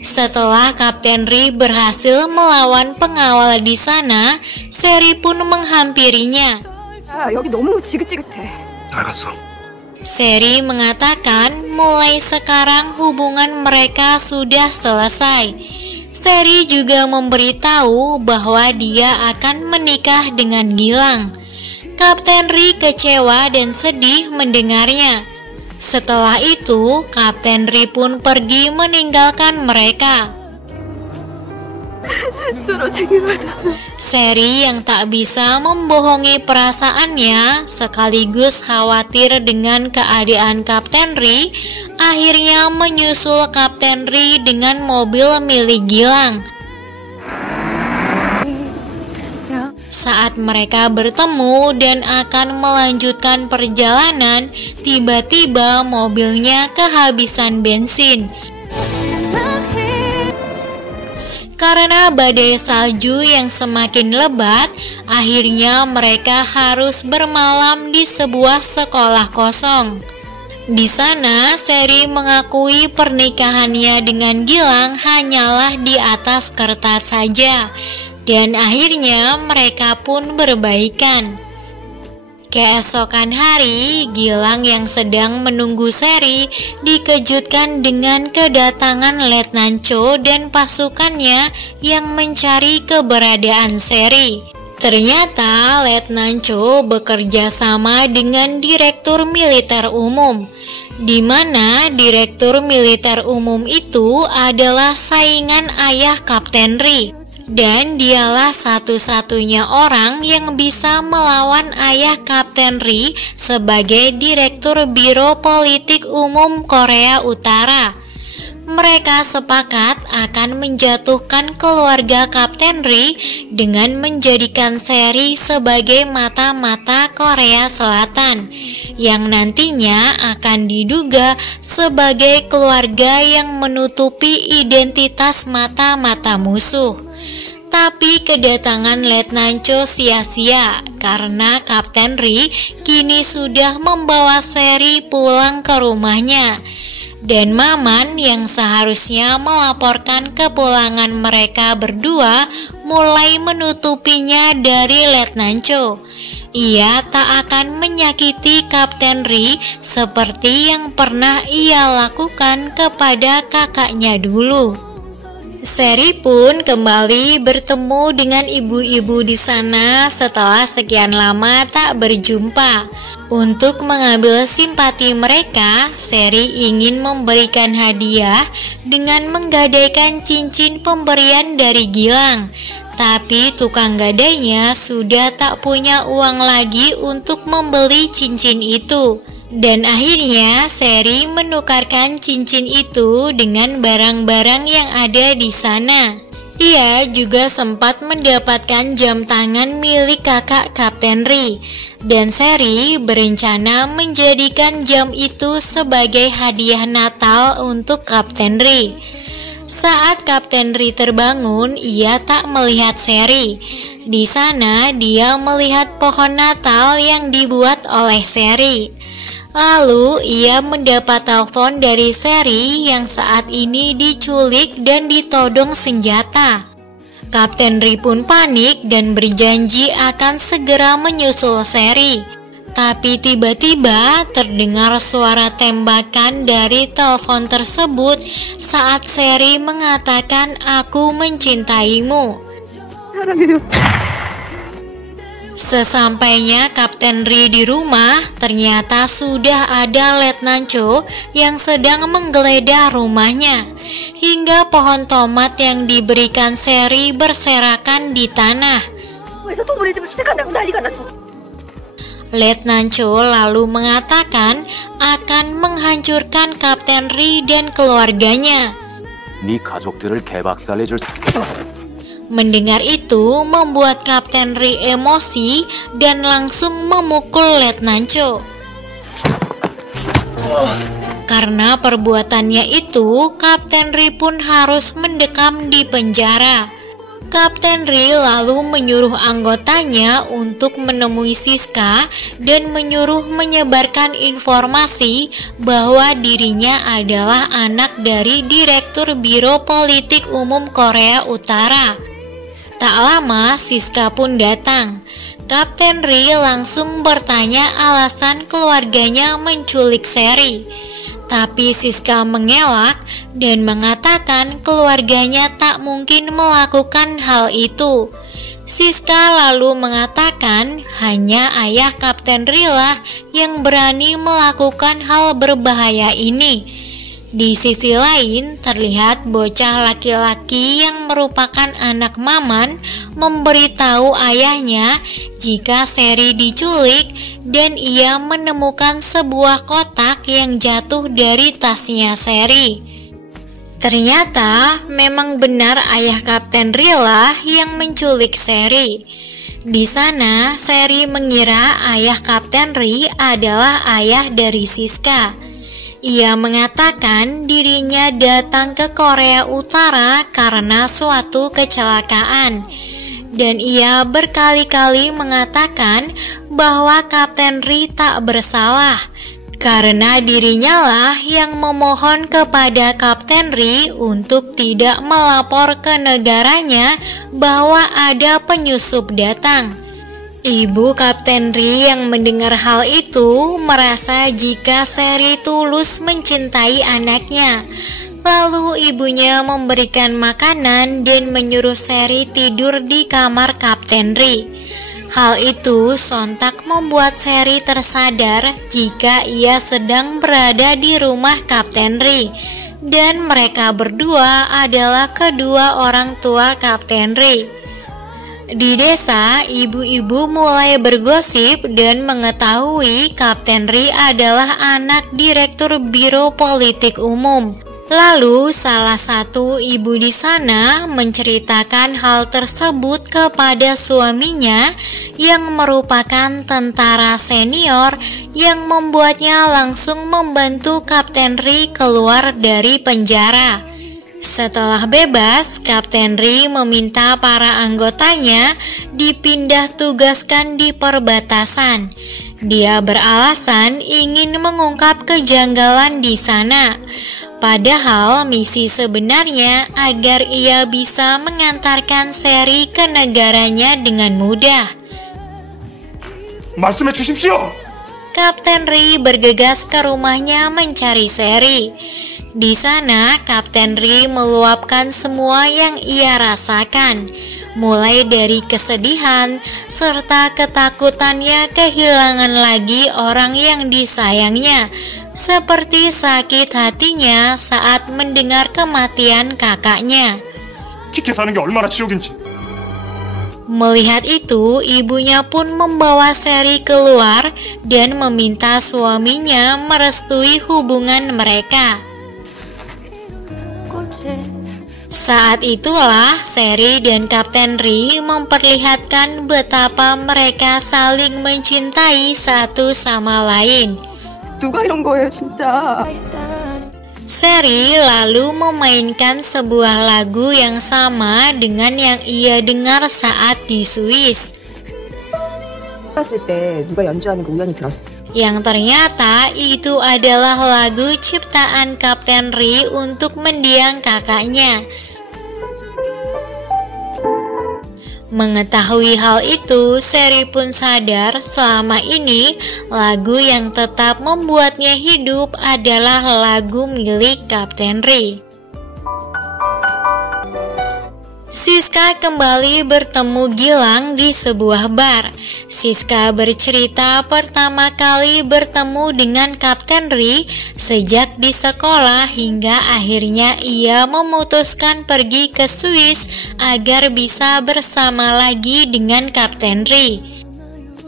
Setelah Kapten Ri berhasil melawan pengawal di sana, Seri pun menghampirinya. 알았어. Seri mengatakan mulai sekarang hubungan mereka sudah selesai. Seri juga memberitahu bahwa dia akan menikah dengan Gilang. Kapten Ri kecewa dan sedih mendengarnya. Setelah itu, Kapten Ri pun pergi meninggalkan mereka. Seri yang tak bisa membohongi perasaannya sekaligus khawatir dengan keadaan Kapten Ri, akhirnya menyusul Kapten Ri dengan mobil milik Gilang. Saat mereka bertemu dan akan melanjutkan perjalanan, tiba-tiba mobilnya kehabisan bensin. Karena badai salju yang semakin lebat, akhirnya mereka harus bermalam di sebuah sekolah kosong. Di sana, Seri mengakui pernikahannya dengan Gilang hanyalah di atas kertas saja, dan akhirnya mereka pun berbaikan. Keesokan hari, Gilang yang sedang menunggu Seri dikejutkan dengan kedatangan Letnan Cho dan pasukannya yang mencari keberadaan Seri. Ternyata Letnan Cho bekerja sama dengan Direktur Militer Umum, di mana Direktur Militer Umum itu adalah saingan ayah Kapten Ri. Dan dialah satu-satunya orang yang bisa melawan ayah Kapten Ri sebagai Direktur Biro Politik Umum Korea Utara. Mereka sepakat akan menjatuhkan keluarga Kapten Ri dengan menjadikan Seri sebagai mata-mata Korea Selatan, yang nantinya akan diduga sebagai keluarga yang menutupi identitas mata-mata musuh. Tapi kedatangan Letnan Cho sia-sia karena Kapten Ri kini sudah membawa Seri pulang ke rumahnya. Dan Maman yang seharusnya melaporkan kepulangan mereka berdua mulai menutupinya dari Letnan Cho. Ia tak akan menyakiti Kapten Ri seperti yang pernah ia lakukan kepada kakaknya dulu. Seri pun kembali bertemu dengan ibu-ibu di sana setelah sekian lama tak berjumpa. Untuk mengambil simpati mereka, Seri ingin memberikan hadiah dengan menggadaikan cincin pemberian dari Gilang. Tapi tukang gadainya sudah tak punya uang lagi untuk membeli cincin itu. Dan akhirnya Seri menukarkan cincin itu dengan barang-barang yang ada di sana. Ia juga sempat mendapatkan jam tangan milik kakak Kapten Ri, dan Seri berencana menjadikan jam itu sebagai hadiah Natal untuk Kapten Ri. Saat Kapten Ri terbangun, ia tak melihat Seri. Di sana dia melihat pohon Natal yang dibuat oleh Seri. Lalu ia mendapat telepon dari Seri yang saat ini diculik dan ditodong senjata. Kapten Ri pun panik dan berjanji akan segera menyusul Seri. Tapi tiba-tiba terdengar suara tembakan dari telepon tersebut saat Seri mengatakan "Aku mencintaimu". Sesampainya Kapten Ri di rumah, ternyata sudah ada Letnan Cho yang sedang menggeledah rumahnya. hingga pohon tomat yang diberikan Seri berserakan di tanah. Letnan Cho lalu mengatakan akan menghancurkan Kapten Ri dan keluarganya. 네 가족들을 개박살내줄. Mendengar itu membuat Kapten Ri emosi dan langsung memukul Letnan Cho. Karena perbuatannya itu, Kapten Ri pun harus mendekam di penjara. Kapten Ri lalu menyuruh anggotanya untuk menemui Siska dan menyuruh menyebarkan informasi bahwa dirinya adalah anak dari Direktur Biro Politik Umum Korea Utara. Tak lama Siska pun datang. Kapten Ri langsung bertanya alasan keluarganya menculik Seri. Tapi Siska mengelak dan mengatakan keluarganya tak mungkin melakukan hal itu. Siska lalu mengatakan hanya ayah Kapten Ri lah yang berani melakukan hal berbahaya ini. Di sisi lain, terlihat bocah laki-laki yang merupakan anak Maman memberitahu ayahnya jika Seri diculik dan ia menemukan sebuah kotak yang jatuh dari tasnya Seri. Ternyata memang benar ayah Kapten Ri lah yang menculik Seri. Di sana, Seri mengira ayah Kapten Ri adalah ayah dari Siska. Ia mengatakan dirinya datang ke Korea Utara karena suatu kecelakaan. Dan ia berkali-kali mengatakan bahwa Kapten Ri tak bersalah karena dirinya lah yang memohon kepada Kapten Ri untuk tidak melapor ke negaranya bahwa ada penyusup datang. Ibu Kapten Ri yang mendengar hal itu merasa jika Seri tulus mencintai anaknya. Lalu ibunya memberikan makanan dan menyuruh Seri tidur di kamar Kapten Ri. Hal itu sontak membuat Seri tersadar jika ia sedang berada di rumah Kapten Ri. Dan mereka berdua adalah kedua orang tua Kapten Ri. Di desa, ibu-ibu mulai bergosip dan mengetahui Kapten Ri adalah anak Direktur Biro Politik Umum. Lalu salah satu ibu di sana menceritakan hal tersebut kepada suaminya yang merupakan tentara senior yang membuatnya langsung membantu Kapten Ri keluar dari penjara. Setelah bebas, Kapten Ri meminta para anggotanya dipindah tugaskan di perbatasan. Dia beralasan ingin mengungkap kejanggalan di sana. Padahal misi sebenarnya agar ia bisa mengantarkan Seri ke negaranya dengan mudah. 말씀해 주십시오. Kapten Ri bergegas ke rumahnya mencari Seri. Di sana, Kapten Ri meluapkan semua yang ia rasakan, mulai dari kesedihan serta ketakutannya kehilangan lagi orang yang disayangnya, seperti sakit hatinya saat mendengar kematian kakaknya. 키키 사는 게 얼마나 지옥인지. Melihat itu, ibunya pun membawa Seri keluar dan meminta suaminya merestui hubungan mereka. Saat itulah Seri dan Kapten Ri memperlihatkan betapa mereka saling mencintai satu sama lain. 누가 이런 거예요, 진짜. Seri lalu memainkan sebuah lagu yang sama dengan yang ia dengar saat di Swiss. 봤을 때 누가 연주하는 거 우연히 들었어. Yang ternyata itu adalah lagu ciptaan Kapten Ri untuk mendiang kakaknya. Mengetahui hal itu, Seri pun sadar selama ini lagu yang tetap membuatnya hidup adalah lagu milik Kapten Ri. Siska kembali bertemu Gilang di sebuah bar. Siska bercerita pertama kali bertemu dengan Kapten Ri sejak di sekolah hingga akhirnya ia memutuskan pergi ke Swiss agar bisa bersama lagi dengan Kapten Ri.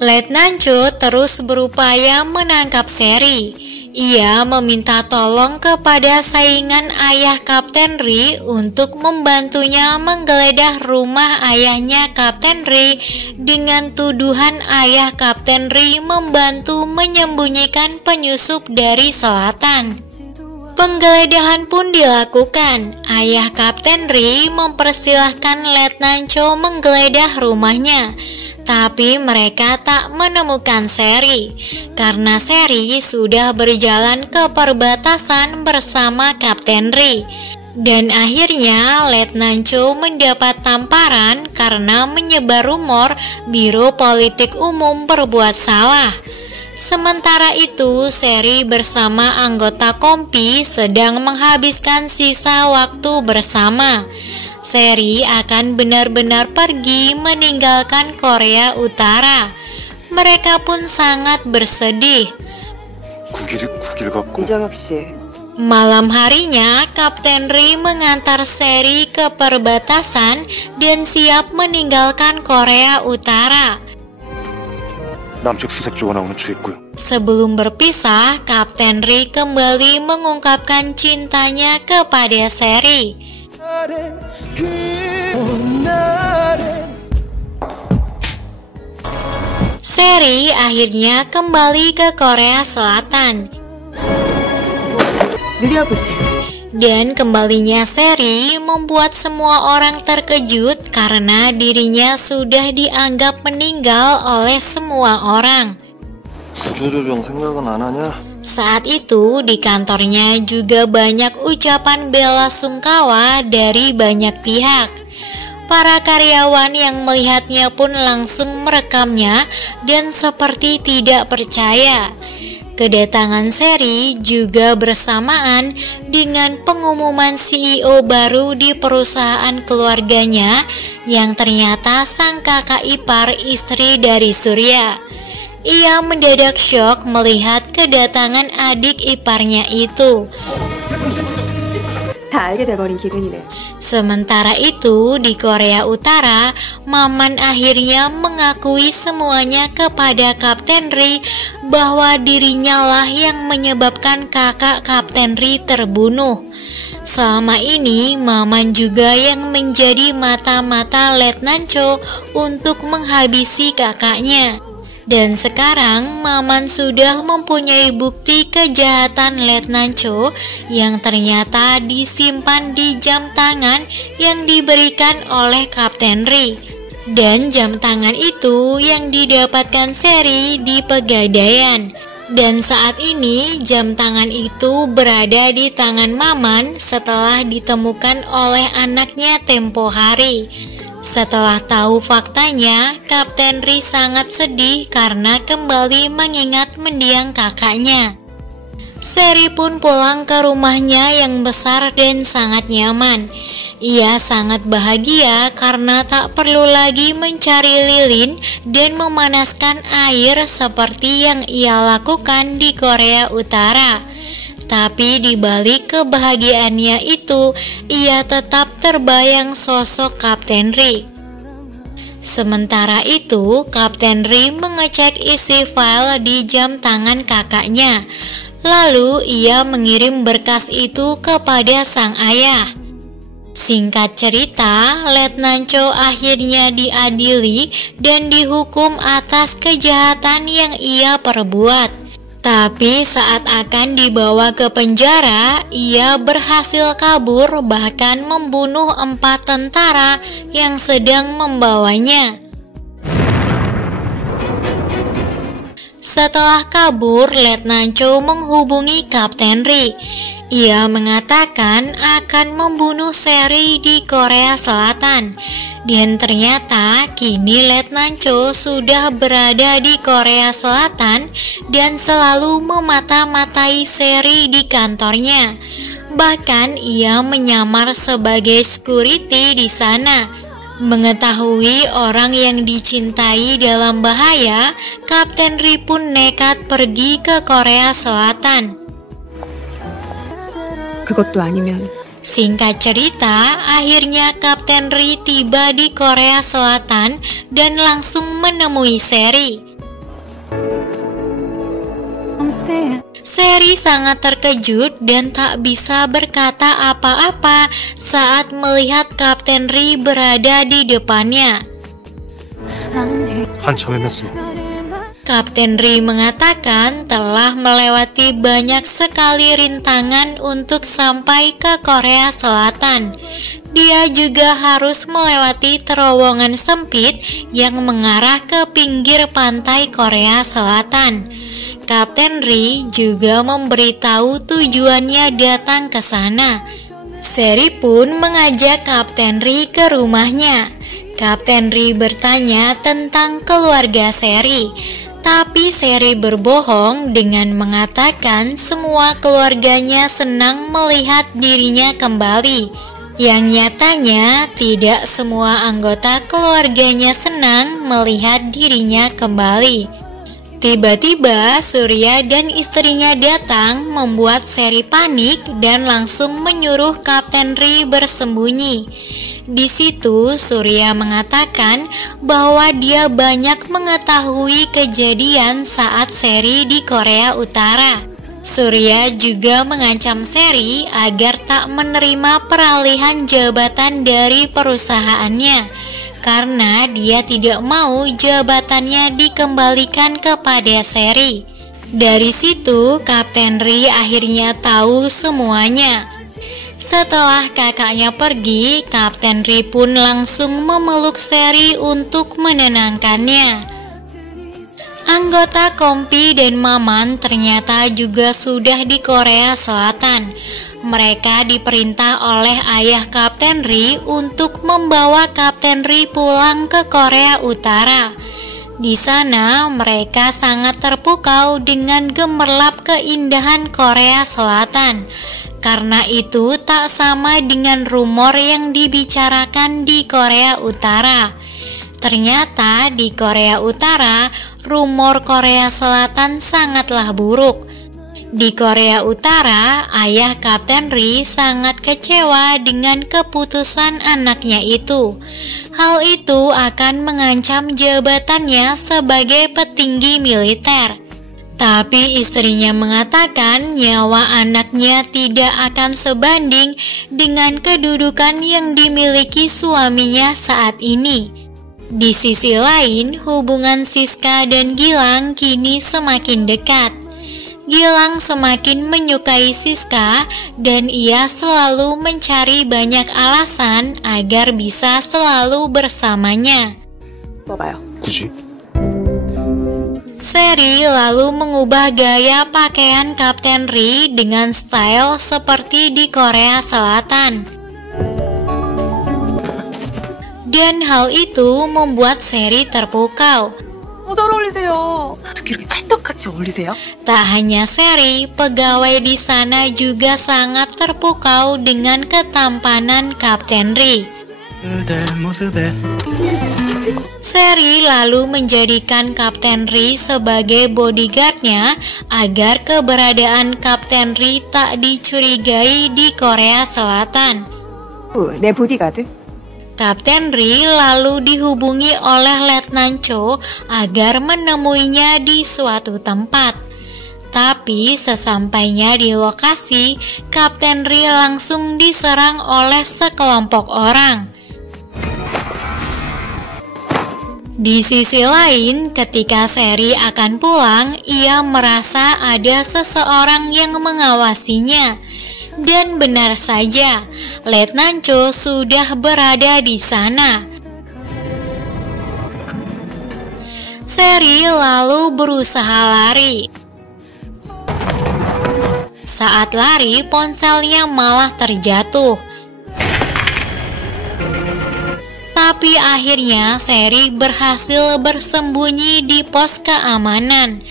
Letnan Cho terus berupaya menangkap Seri. Ia meminta tolong kepada saingan ayah Kapten Ri untuk membantunya menggeledah rumah ayahnya Kapten Ri dengan tuduhan ayah Kapten Ri membantu menyembunyikan penyusup dari selatan. Penggeledahan pun dilakukan. Ayah Kapten Ri mempersilahkan Letnan Cho menggeledah rumahnya. Tapi mereka tak menemukan Seri, karena Seri sudah berjalan ke perbatasan bersama Kapten Ri. Dan akhirnya Letnan Cho mendapat tamparan karena menyebar rumor Biro Politik Umum berbuat salah. Sementara itu, Seri bersama anggota Kompi sedang menghabiskan sisa waktu bersama. Seri akan benar-benar pergi meninggalkan Korea Utara. Mereka pun sangat bersedih. 이정혁 씨. Malam harinya, Kapten Ri mengantar Seri ke perbatasan dan siap meninggalkan Korea Utara. 남측 수색 조가 나오는 주입구요. Sebelum berpisah, Kapten Ri kembali mengungkapkan cintanya kepada Seri. Seri akhirnya kembali ke Korea Selatan. Dan kembalinya Seri membuat semua orang terkejut karena dirinya sudah dianggap meninggal oleh semua orang. 구조조정 생각은 안 하냐? Saat itu di kantornya juga banyak ucapan bela sungkawa dari banyak pihak. Para karyawan yang melihatnya pun langsung merekamnya dan seperti tidak percaya. Kedatangan Seri juga bersamaan dengan pengumuman CEO baru di perusahaan keluarganya yang ternyata sang kakak ipar istri dari Surya. Ia mendadak syok melihat kedatangan adik iparnya itu. 다 알게 돼버린 기분이네. Sementara itu, di Korea Utara, Maman akhirnya mengakui semuanya kepada Kapten Ri bahwa dirinya lah yang menyebabkan kakak Kapten Ri terbunuh. Selama ini, Maman juga yang menjadi mata-mata Letnan Cho untuk menghabisi kakaknya. Dan sekarang Maman sudah mempunyai bukti kejahatan Letnan Cho yang ternyata disimpan di jam tangan yang diberikan oleh Kapten Ri. Dan jam tangan itu yang didapatkan Seri di Pegadaian. Dan saat ini jam tangan itu berada di tangan Maman setelah ditemukan oleh anaknya tempo hari. Setelah tahu faktanya, Kapten Ri sangat sedih karena kembali mengingat mendiang kakaknya. Seri pun pulang ke rumahnya yang besar dan sangat nyaman. Ia sangat bahagia karena tak perlu lagi mencari lilin dan memanaskan air seperti yang ia lakukan di Korea Utara. Tapi di balik kebahagiaannya itu, ia tetap terbayang sosok Kapten Ri. Sementara itu, Kapten Ri mengecek isi file di jam tangan kakaknya. Lalu ia mengirim berkas itu kepada sang ayah. Singkat cerita, Letnan Cho akhirnya diadili dan dihukum atas kejahatan yang ia perbuat. Tapi saat akan dibawa ke penjara, ia berhasil kabur bahkan membunuh 4 tentara yang sedang membawanya. Setelah kabur, Letnan Cho menghubungi Kapten Ri. Ia mengatakan akan membunuh Seri di Korea Selatan. Dan ternyata kini Letnan Cho sudah berada di Korea Selatan dan selalu memata-matai Seri di kantornya. Bahkan ia menyamar sebagai security di sana. Mengetahui orang yang dicintai dalam bahaya, Kapten Ri pun nekat pergi ke Korea Selatan. 그것도 아니면 Singkat cerita, akhirnya Kapten Ri tiba di Korea Selatan dan langsung menemui Seri. Seri sangat terkejut dan tak bisa berkata apa-apa saat melihat Kapten Ri berada di depannya. 한참 헤맸습니다. Kapten Ri mengatakan telah melewati banyak sekali rintangan untuk sampai ke Korea Selatan. Dia juga harus melewati terowongan sempit yang mengarah ke pinggir pantai Korea Selatan. Kapten Ri juga memberitahu tujuannya datang ke sana. Seri pun mengajak Kapten Ri ke rumahnya. Kapten Ri bertanya tentang keluarga Seri, tapi Seri berbohong dengan mengatakan semua keluarganya senang melihat dirinya kembali. Yang nyatanya tidak semua anggota keluarganya senang melihat dirinya kembali. Tiba-tiba Surya dan istrinya datang membuat Seri panik dan langsung menyuruh Kapten Ri bersembunyi. Di situ Surya mengatakan bahwa dia banyak mengetahui kejadian saat Seri di Korea Utara. Surya juga mengancam Seri agar tak menerima peralihan jabatan dari perusahaannya, karena dia tidak mau jabatannya dikembalikan kepada Seri. Dari situ Kapten Ri akhirnya tahu semuanya. Setelah kakaknya pergi, Kapten Ri pun langsung memeluk Seri untuk menenangkannya. Anggota Kompi dan Maman ternyata juga sudah di Korea Selatan. Mereka diperintah oleh ayah Kapten Ri untuk membawa Kapten Ri pulang ke Korea Utara. Di sana mereka sangat terpukau dengan gemerlap keindahan Korea Selatan. Karena itu tak sama dengan rumor yang dibicarakan di Korea Utara. Ternyata di Korea Utara, rumor Korea Selatan sangatlah buruk. Di Korea Utara, ayah Kapten Ri sangat kecewa dengan keputusan anaknya itu. Hal itu akan mengancam jabatannya sebagai petinggi militer. Tapi istrinya mengatakan nyawa anaknya tidak akan sebanding dengan kedudukan yang dimiliki suaminya saat ini. Di sisi lain, hubungan Siska dan Gilang kini semakin dekat. Gilang semakin menyukai Siska dan ia selalu mencari banyak alasan agar bisa selalu bersamanya. 봐봐요. 굳이? Seri lalu mengubah gaya pakaian Kapten Ri dengan style seperti di Korea Selatan. Dan hal itu membuat Seri terpukau. 잘 어울리세요. 어떻게 이렇게 찰떡같이 어울리세요? Tak hanya Seri, pegawai di sana juga sangat terpukau dengan ketampanan Kapten Ri. Seri lalu menjadikan Kapten Ri sebagai bodyguardnya agar keberadaan Kapten Ri tak dicurigai di Korea Selatan. 내 보디가드. Kapten Ri lalu dihubungi oleh Letnan Cho agar menemuinya di suatu tempat. Tapi sesampainya di lokasi, Kapten Ri langsung diserang oleh sekelompok orang. Di sisi lain, ketika Seri akan pulang, ia merasa ada seseorang yang mengawasinya. Dan benar saja, Letnan Cho sudah berada di sana. Seri lalu berusaha lari. Saat lari, ponselnya malah terjatuh. Tapi akhirnya Seri berhasil bersembunyi di pos keamanan.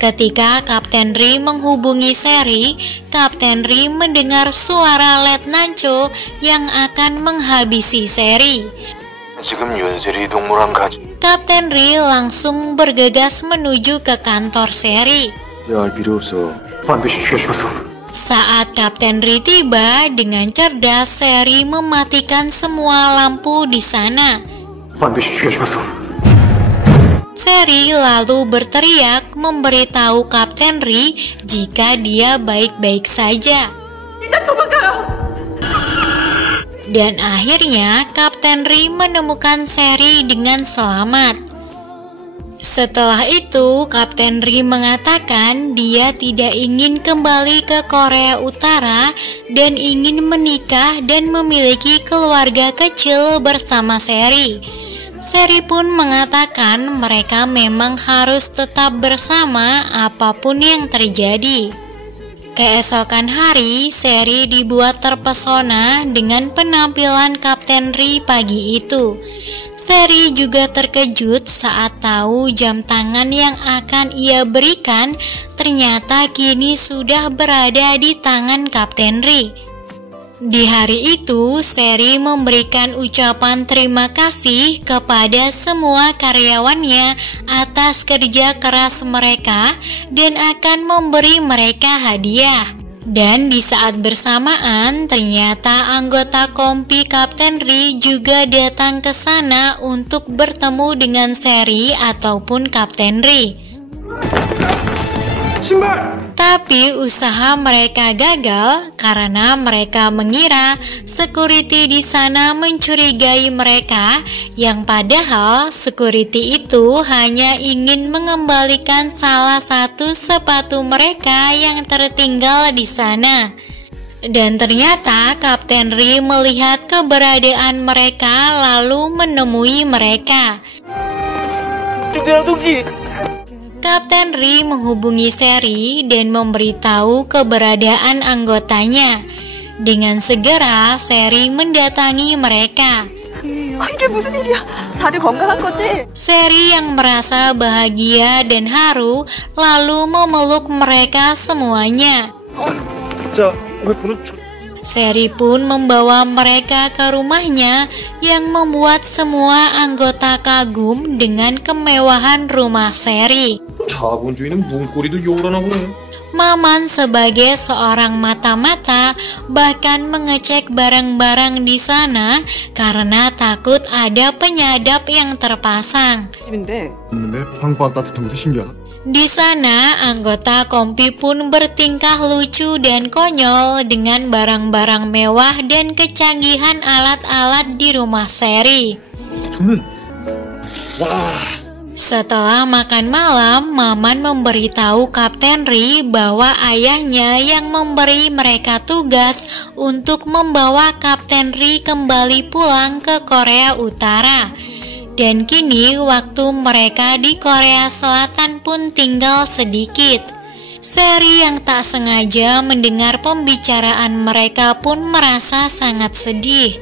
Ketika Kapten Ri menghubungi Seri, Kapten Ri mendengar suara Letnan Cho yang akan menghabisi Seri. 지금 윤세리 동무랑 같이 Kapten Ri langsung bergegas menuju ke kantor Seri. 알 필요 없어. 반드시 죽여주겠어. Saat Kapten Ri tiba, dengan cerdas Seri mematikan semua lampu di sana. 반드시 죽여주겠어. Seri lalu berteriak memberitahu Kapten Ri jika dia baik-baik saja. Dan akhirnya Kapten Ri menemukan Seri dengan selamat. Setelah itu, Kapten Ri mengatakan dia tidak ingin kembali ke Korea Utara dan ingin menikah dan memiliki keluarga kecil bersama Seri. Seri pun mengatakan mereka memang harus tetap bersama apapun yang terjadi. Keesokan hari, Seri dibuat terpesona dengan penampilan Kapten Ri pagi itu. Seri juga terkejut saat tahu jam tangan yang akan ia berikan ternyata kini sudah berada di tangan Kapten Ri. Di hari itu, Seri memberikan ucapan terima kasih kepada semua karyawannya atas kerja keras mereka dan akan memberi mereka hadiah. Dan di saat bersamaan, ternyata anggota kompi Kapten Ri juga datang ke sana untuk bertemu dengan Seri ataupun Kapten Ri. Tapi usaha mereka gagal karena mereka mengira security di sana mencurigai mereka, yang padahal security itu hanya ingin mengembalikan salah satu sepatu mereka yang tertinggal di sana. Dan ternyata Kapten Ri melihat keberadaan mereka lalu menemui mereka. Kapten Ri menghubungi Seri dan memberitahu keberadaan anggotanya. Dengan segera, Seri mendatangi mereka. 이게 무슨 일이야? 다들 건강한 거지? Seri yang merasa bahagia dan haru lalu memeluk mereka semuanya. Seri pun membawa mereka ke rumahnya yang membuat semua anggota kagum dengan kemewahan rumah Seri. 자본주의는 문고리도 요란하구나. Maman sebagai seorang mata-mata bahkan mengecek barang-barang di sana karena takut ada penyadap yang terpasang. 근데 방방 따뜻한 것도 신기하다. Di sana, anggota kompi pun bertingkah lucu dan konyol dengan barang-barang mewah dan kecanggihan alat-alat di rumah Seri. Setelah makan malam, Maman memberitahu Kapten Ri bahwa ayahnya yang memberi mereka tugas untuk membawa Kapten Ri kembali pulang ke Korea Utara. Dan kini waktu mereka di Korea Selatan pun tinggal sedikit. Seri yang tak sengaja mendengar pembicaraan mereka pun merasa sangat sedih.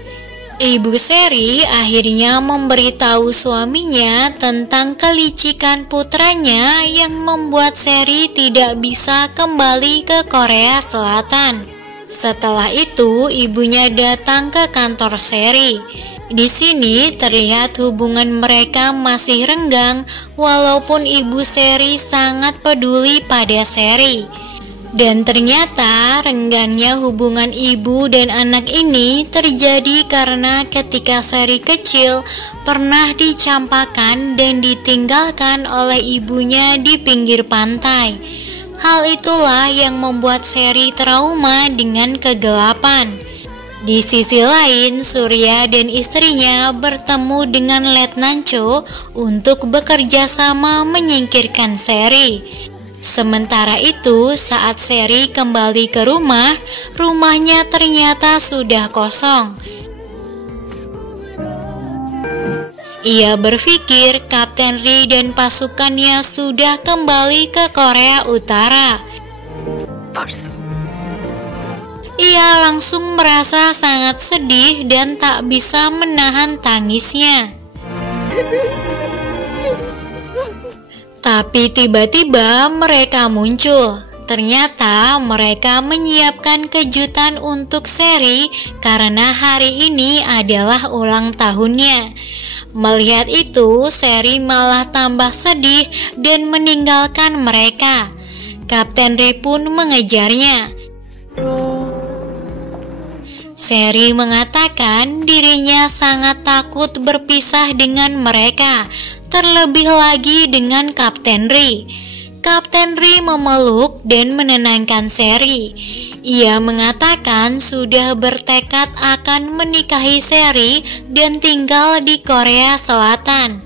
Ibu Seri akhirnya memberitahu suaminya tentang kelicikan putranya yang membuat Seri tidak bisa kembali ke Korea Selatan. Setelah itu, ibunya datang ke kantor Seri. Di sini terlihat hubungan mereka masih renggang walaupun ibu Seri sangat peduli pada Seri. Dan ternyata renggangnya hubungan ibu dan anak ini terjadi karena ketika Seri kecil pernah dicampakkan dan ditinggalkan oleh ibunya di pinggir pantai. Hal itulah yang membuat Seri trauma dengan kegelapan. Di sisi lain, Surya dan istrinya bertemu dengan Letnan Cho untuk bekerja sama menyingkirkan Seri. Sementara itu, saat Seri kembali ke rumah, rumahnya ternyata sudah kosong. Ia berpikir Kapten Ri dan pasukannya sudah kembali ke Korea Utara. Ia langsung merasa sangat sedih dan tak bisa menahan tangisnya. Tapi tiba-tiba mereka muncul. Ternyata mereka menyiapkan kejutan untuk Sherry karena hari ini adalah ulang tahunnya. Melihat itu, Sherry malah tambah sedih dan meninggalkan mereka. Kapten Ri pun mengejarnya. Sherry mengatakan dirinya sangat takut berpisah dengan mereka, terlebih lagi dengan Kapten Ri. Kapten Ri memeluk dan menenangkan Sherry. Ia mengatakan sudah bertekad akan menikahi Sherry dan tinggal di Korea Selatan.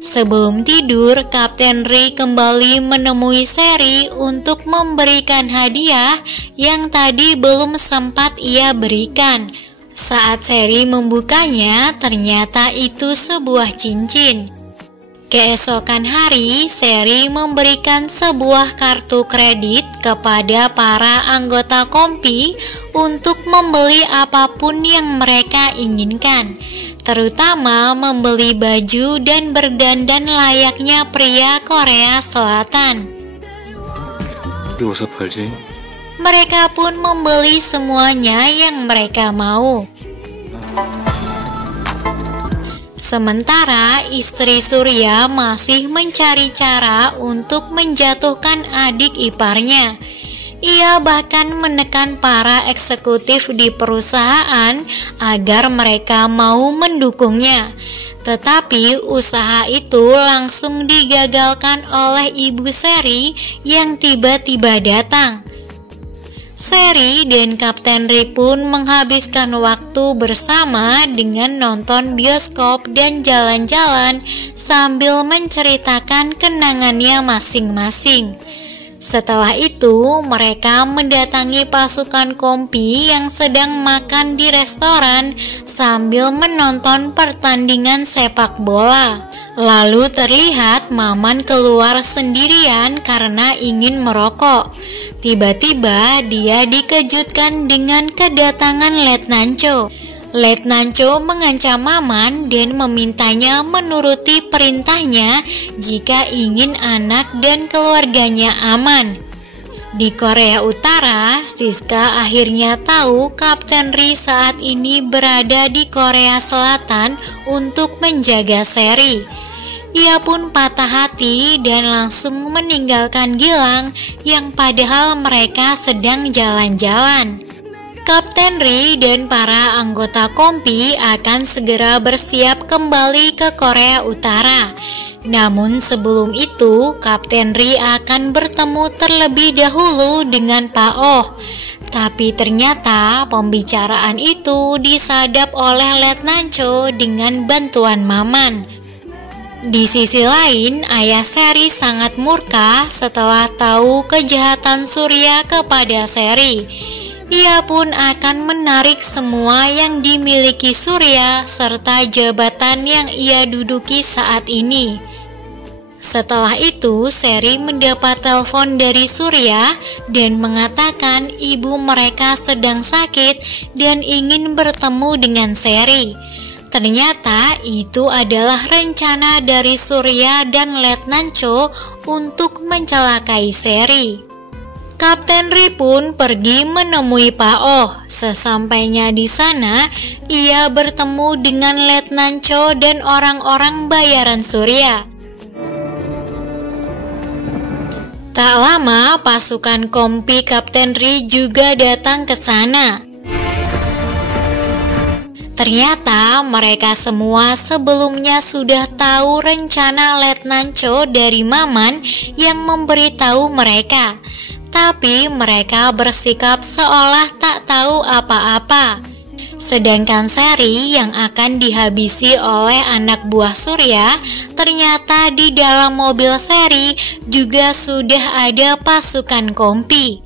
Sebelum tidur, Kapten Ri kembali menemui Sherry untuk memberikan hadiah yang tadi belum sempat ia berikan. Saat Sherry membukanya, ternyata itu sebuah cincin. Keesokan hari, Sherry memberikan sebuah kartu kredit kepada para anggota Kompi untuk membeli apapun yang mereka inginkan, terutama membeli baju dan berdandan layaknya pria Korea Selatan. Mereka pun membeli semuanya yang mereka mau. Sementara istri Surya masih mencari cara untuk menjatuhkan adik iparnya. Ia bahkan menekan para eksekutif di perusahaan agar mereka mau mendukungnya. Tetapi usaha itu langsung digagalkan oleh ibu Sherry yang tiba-tiba datang. Sherry dan Kapten Ri pun menghabiskan waktu bersama dengan nonton bioskop dan jalan-jalan sambil menceritakan kenangannya masing-masing. Setelah itu, mereka mendatangi pasukan Kompi yang sedang makan di restoran sambil menonton pertandingan sepak bola. Lalu terlihat Maman keluar sendirian karena ingin merokok. Tiba-tiba dia dikejutkan dengan kedatangan Letnan Cho. Letnan Cho mengancam Maman dan memintanya menuruti perintahnya jika ingin anak dan keluarganya aman. Di Korea Utara, Siska akhirnya tahu Kapten Ri saat ini berada di Korea Selatan untuk menjaga Sherry. Ia pun patah hati dan langsung meninggalkan Gilang yang padahal mereka sedang jalan-jalan. Kapten Ri dan para anggota Kompi akan segera bersiap kembali ke Korea Utara. Namun sebelum itu, Kapten Ri akan bertemu terlebih dahulu dengan Pak Oh. Tapi ternyata pembicaraan itu disadap oleh Letnan Cho dengan bantuan Maman. Di sisi lain, ayah Sherry sangat murka setelah tahu kejahatan Surya kepada Sherry. Ia pun akan menarik semua yang dimiliki Surya serta jabatan yang ia duduki saat ini. Setelah itu, Sherry mendapat telepon dari Surya dan mengatakan ibu mereka sedang sakit dan ingin bertemu dengan Sherry. Ternyata itu adalah rencana dari Surya dan Letnan Cho untuk mencelakai Sherry. Kapten Ri pun pergi menemui Pak Oh. Sesampainya di sana, ia bertemu dengan Letnan Cho dan orang-orang bayaran Surya. Tak lama, pasukan Kompi Kapten Ri juga datang ke sana. Ternyata mereka semua sebelumnya sudah tahu rencana Letnan Cho dari Maman yang memberitahu mereka. Tapi mereka bersikap seolah tak tahu apa-apa. Sedangkan Sherry yang akan dihabisi oleh anak buah Surya, ternyata di dalam mobil Sherry juga sudah ada pasukan Kompi.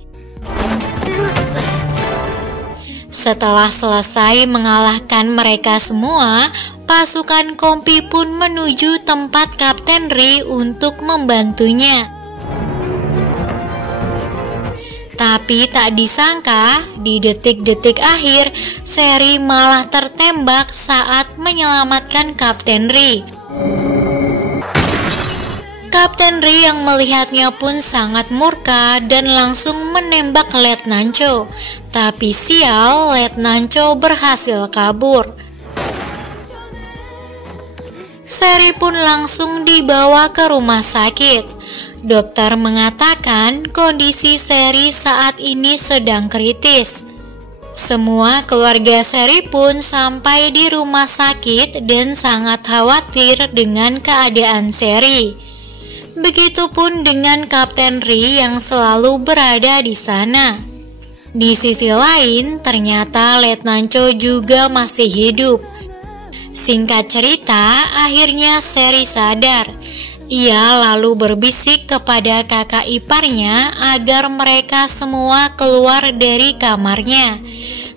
Setelah selesai mengalahkan mereka semua, pasukan Kompi pun menuju tempat Kapten Ri untuk membantunya. Tapi tak disangka, di detik-detik akhir, Sherry malah tertembak saat menyelamatkan Kapten Ri. Kapten Ri yang melihatnya pun sangat murka dan langsung menembak Letnan Cho. Tapi sial, Letnan Cho berhasil kabur. Seri pun langsung dibawa ke rumah sakit. Dokter mengatakan kondisi Seri saat ini sedang kritis. Semua keluarga Seri pun sampai di rumah sakit dan sangat khawatir dengan keadaan Seri. Begitupun dengan Kapten Ri yang selalu berada di sana. Di sisi lain, ternyata Letnan Cho juga masih hidup. Singkat cerita, akhirnya Seri sadar. Ia lalu berbisik kepada kakak iparnya agar mereka semua keluar dari kamarnya.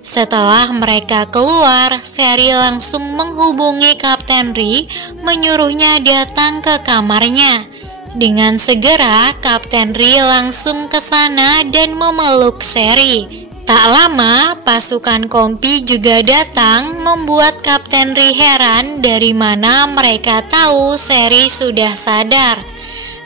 Setelah mereka keluar, Seri langsung menghubungi Kapten Ri, menyuruhnya datang ke kamarnya. Dengan segera, Kapten Ri langsung ke sana dan memeluk Seri. Tak lama, pasukan Kompi juga datang, membuat Kapten Ri heran dari mana mereka tahu Seri sudah sadar.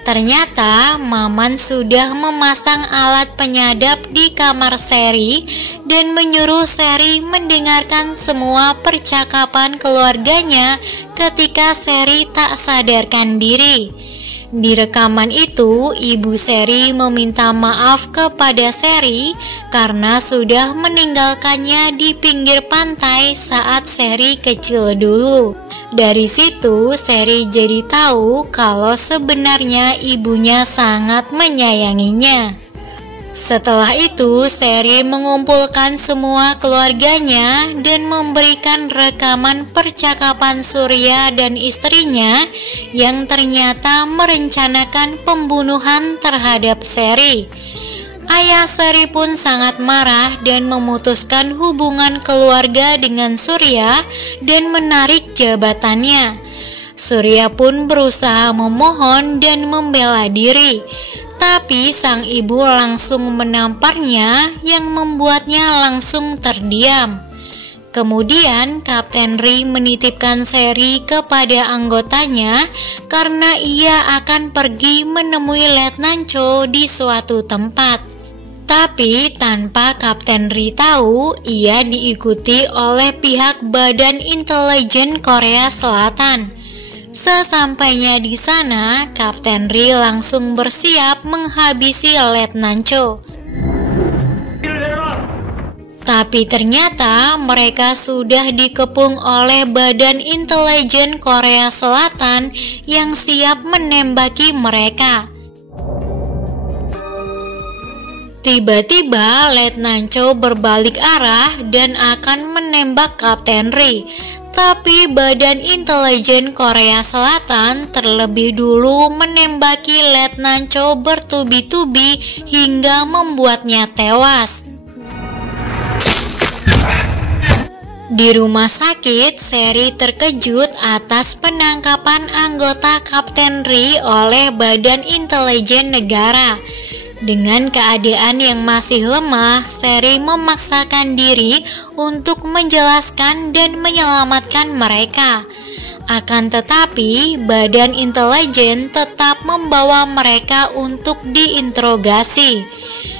Ternyata Maman sudah memasang alat penyadap di kamar Seri dan menyuruh Seri mendengarkan semua percakapan keluarganya ketika Seri tak sadarkan diri. Di rekaman itu, ibu Seri meminta maaf kepada Seri karena sudah meninggalkannya di pinggir pantai saat Seri kecil dulu. Dari situ, Seri jadi tahu kalau sebenarnya ibunya sangat menyayanginya. Setelah itu, Seri mengumpulkan semua keluarganya dan memberikan rekaman percakapan Surya dan istrinya yang ternyata merencanakan pembunuhan terhadap Seri. Ayah Seri pun sangat marah dan memutuskan hubungan keluarga dengan Surya dan menarik jabatannya. Surya pun berusaha memohon dan membela diri. Tapi sang ibu langsung menamparnya yang membuatnya langsung terdiam. Kemudian Kapten Ri menitipkan Seri kepada anggotanya karena ia akan pergi menemui Letnan Cho di suatu tempat. Tapi tanpa Kapten Ri tahu, ia diikuti oleh pihak Badan Intelijen Korea Selatan. Sesampainya di sana, Kapten Ri langsung bersiap menghabisi Letnan Cho. Tapi ternyata mereka sudah dikepung oleh Badan Intelijen Korea Selatan yang siap menembaki mereka. Tiba-tiba Letnan Cho berbalik arah dan akan menembak Kapten Ri. Tapi Badan Intelijen Korea Selatan terlebih dulu menembaki Letnan Cho bertubi-tubi hingga membuatnya tewas. Di rumah sakit, Seri terkejut atas penangkapan anggota Kapten Ri oleh Badan Intelijen Negara. Dengan keadaan yang masih lemah, Seri memaksakan diri untuk menjelaskan dan menyelamatkan mereka. Akan tetapi, Badan Intelijen tetap membawa mereka untuk diinterogasi.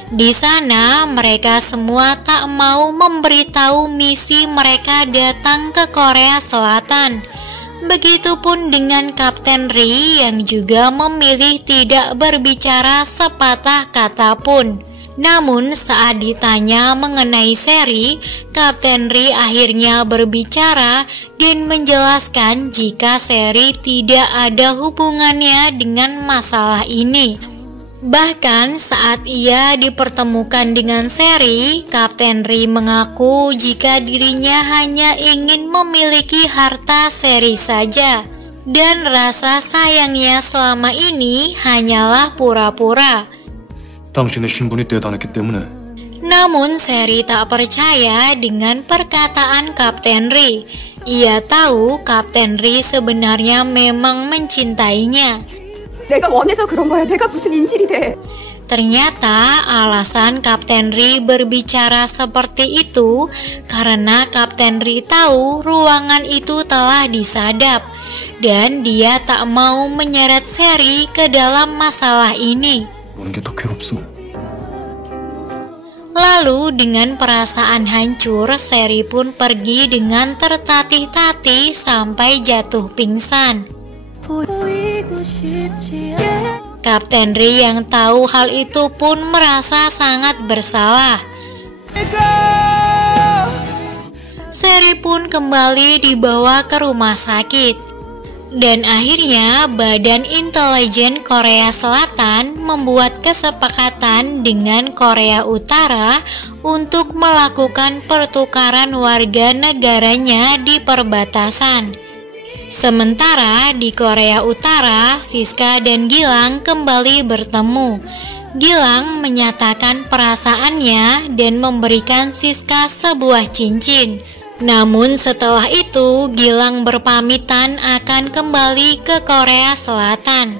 Di sana, mereka semua tak mau memberitahu misi mereka datang ke Korea Selatan. Begitupun dengan Kapten Ri yang juga memilih tidak berbicara sepatah kata pun. Namun saat ditanya mengenai Seri, Kapten Ri akhirnya berbicara dan menjelaskan jika Seri tidak ada hubungannya dengan masalah ini. Bahkan saat ia dipertemukan dengan Seri, Kapten Ri mengaku jika dirinya hanya ingin memiliki harta Seri saja, dan rasa sayangnya selama ini hanyalah pura-pura. 당신의 신분이 대단했기 때문에. Namun Seri tak percaya dengan perkataan Kapten Ri. Ia tahu Kapten Ri sebenarnya memang mencintainya. 내가 원해서 그런 거야. 내가 무슨 인질이 돼. Ternyata alasan Kapten Ri berbicara seperti itu karena Kapten Ri tahu ruangan itu telah disadap dan dia tak mau menyeret Seri ke dalam masalah ini. 보는 게 더 괴롭소. Lalu dengan perasaan hancur, Seri pun pergi dengan tertatih-tatih sampai jatuh pingsan. Kapten Ri yang tahu hal itu pun merasa sangat bersalah. Seri pun kembali dibawa ke rumah sakit. Dan akhirnya Badan Intelijen Korea Selatan membuat kesepakatan dengan Korea Utara untuk melakukan pertukaran warga negaranya di perbatasan. Sementara di Korea Utara, Siska dan Gilang kembali bertemu. Gilang menyatakan perasaannya dan memberikan Siska sebuah cincin. Namun setelah itu, Gilang berpamitan akan kembali ke Korea Selatan.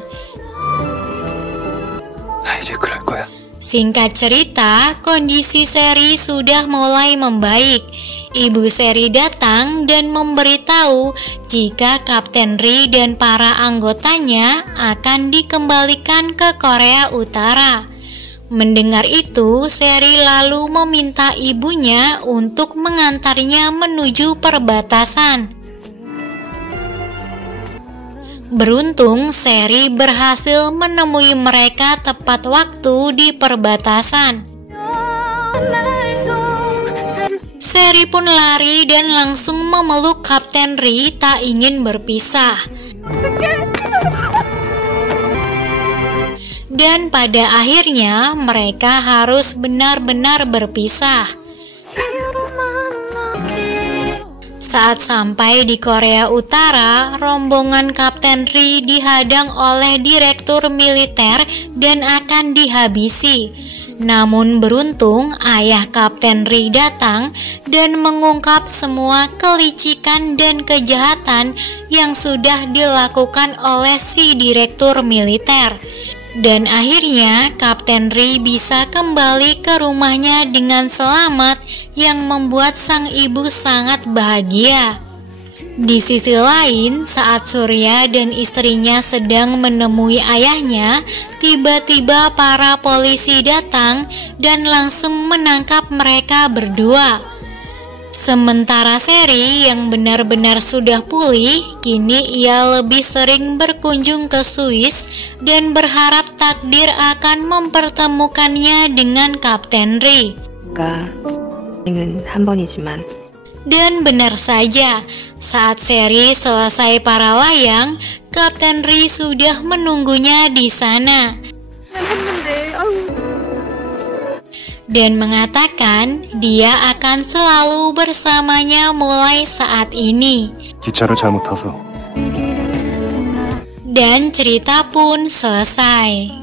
나 이제 그럴 거야. Singkat cerita, kondisi Seri sudah mulai membaik. Ibu Seri datang dan memberitahu jika Kapten Ri dan para anggotanya akan dikembalikan ke Korea Utara. Mendengar itu, Seri lalu meminta ibunya untuk mengantarnya menuju perbatasan. Beruntung, Seri berhasil menemui mereka tepat waktu di perbatasan. Seri pun lari dan langsung memeluk Kapten Ri, tak ingin berpisah. Dan pada akhirnya mereka harus benar-benar berpisah. Saat sampai di Korea Utara, rombongan Kapten Ri dihadang oleh direktur militer dan akan dihabisi. Namun beruntung ayah Kapten Ri datang dan mengungkap semua kelicikan dan kejahatan yang sudah dilakukan oleh si direktur militer. Dan akhirnya Kapten Ri bisa kembali ke rumahnya dengan selamat yang membuat sang ibu sangat bahagia. Di sisi lain, saat Surya dan istrinya sedang menemui ayahnya, tiba-tiba para polisi datang dan langsung menangkap mereka berdua. Sementara Seri yang benar-benar sudah pulih, kini ia lebih sering berkunjung ke Swiss dan berharap takdir akan mempertemukannya dengan Kapten Ri. 한 번이지만 Dan benar saja, saat Seri selesai para layang, Kapten Ri sudah menunggunya di sana. Dan mengatakan dia akan selalu bersamanya mulai saat ini. 기차를 잘못 타서 Dan cerita pun selesai.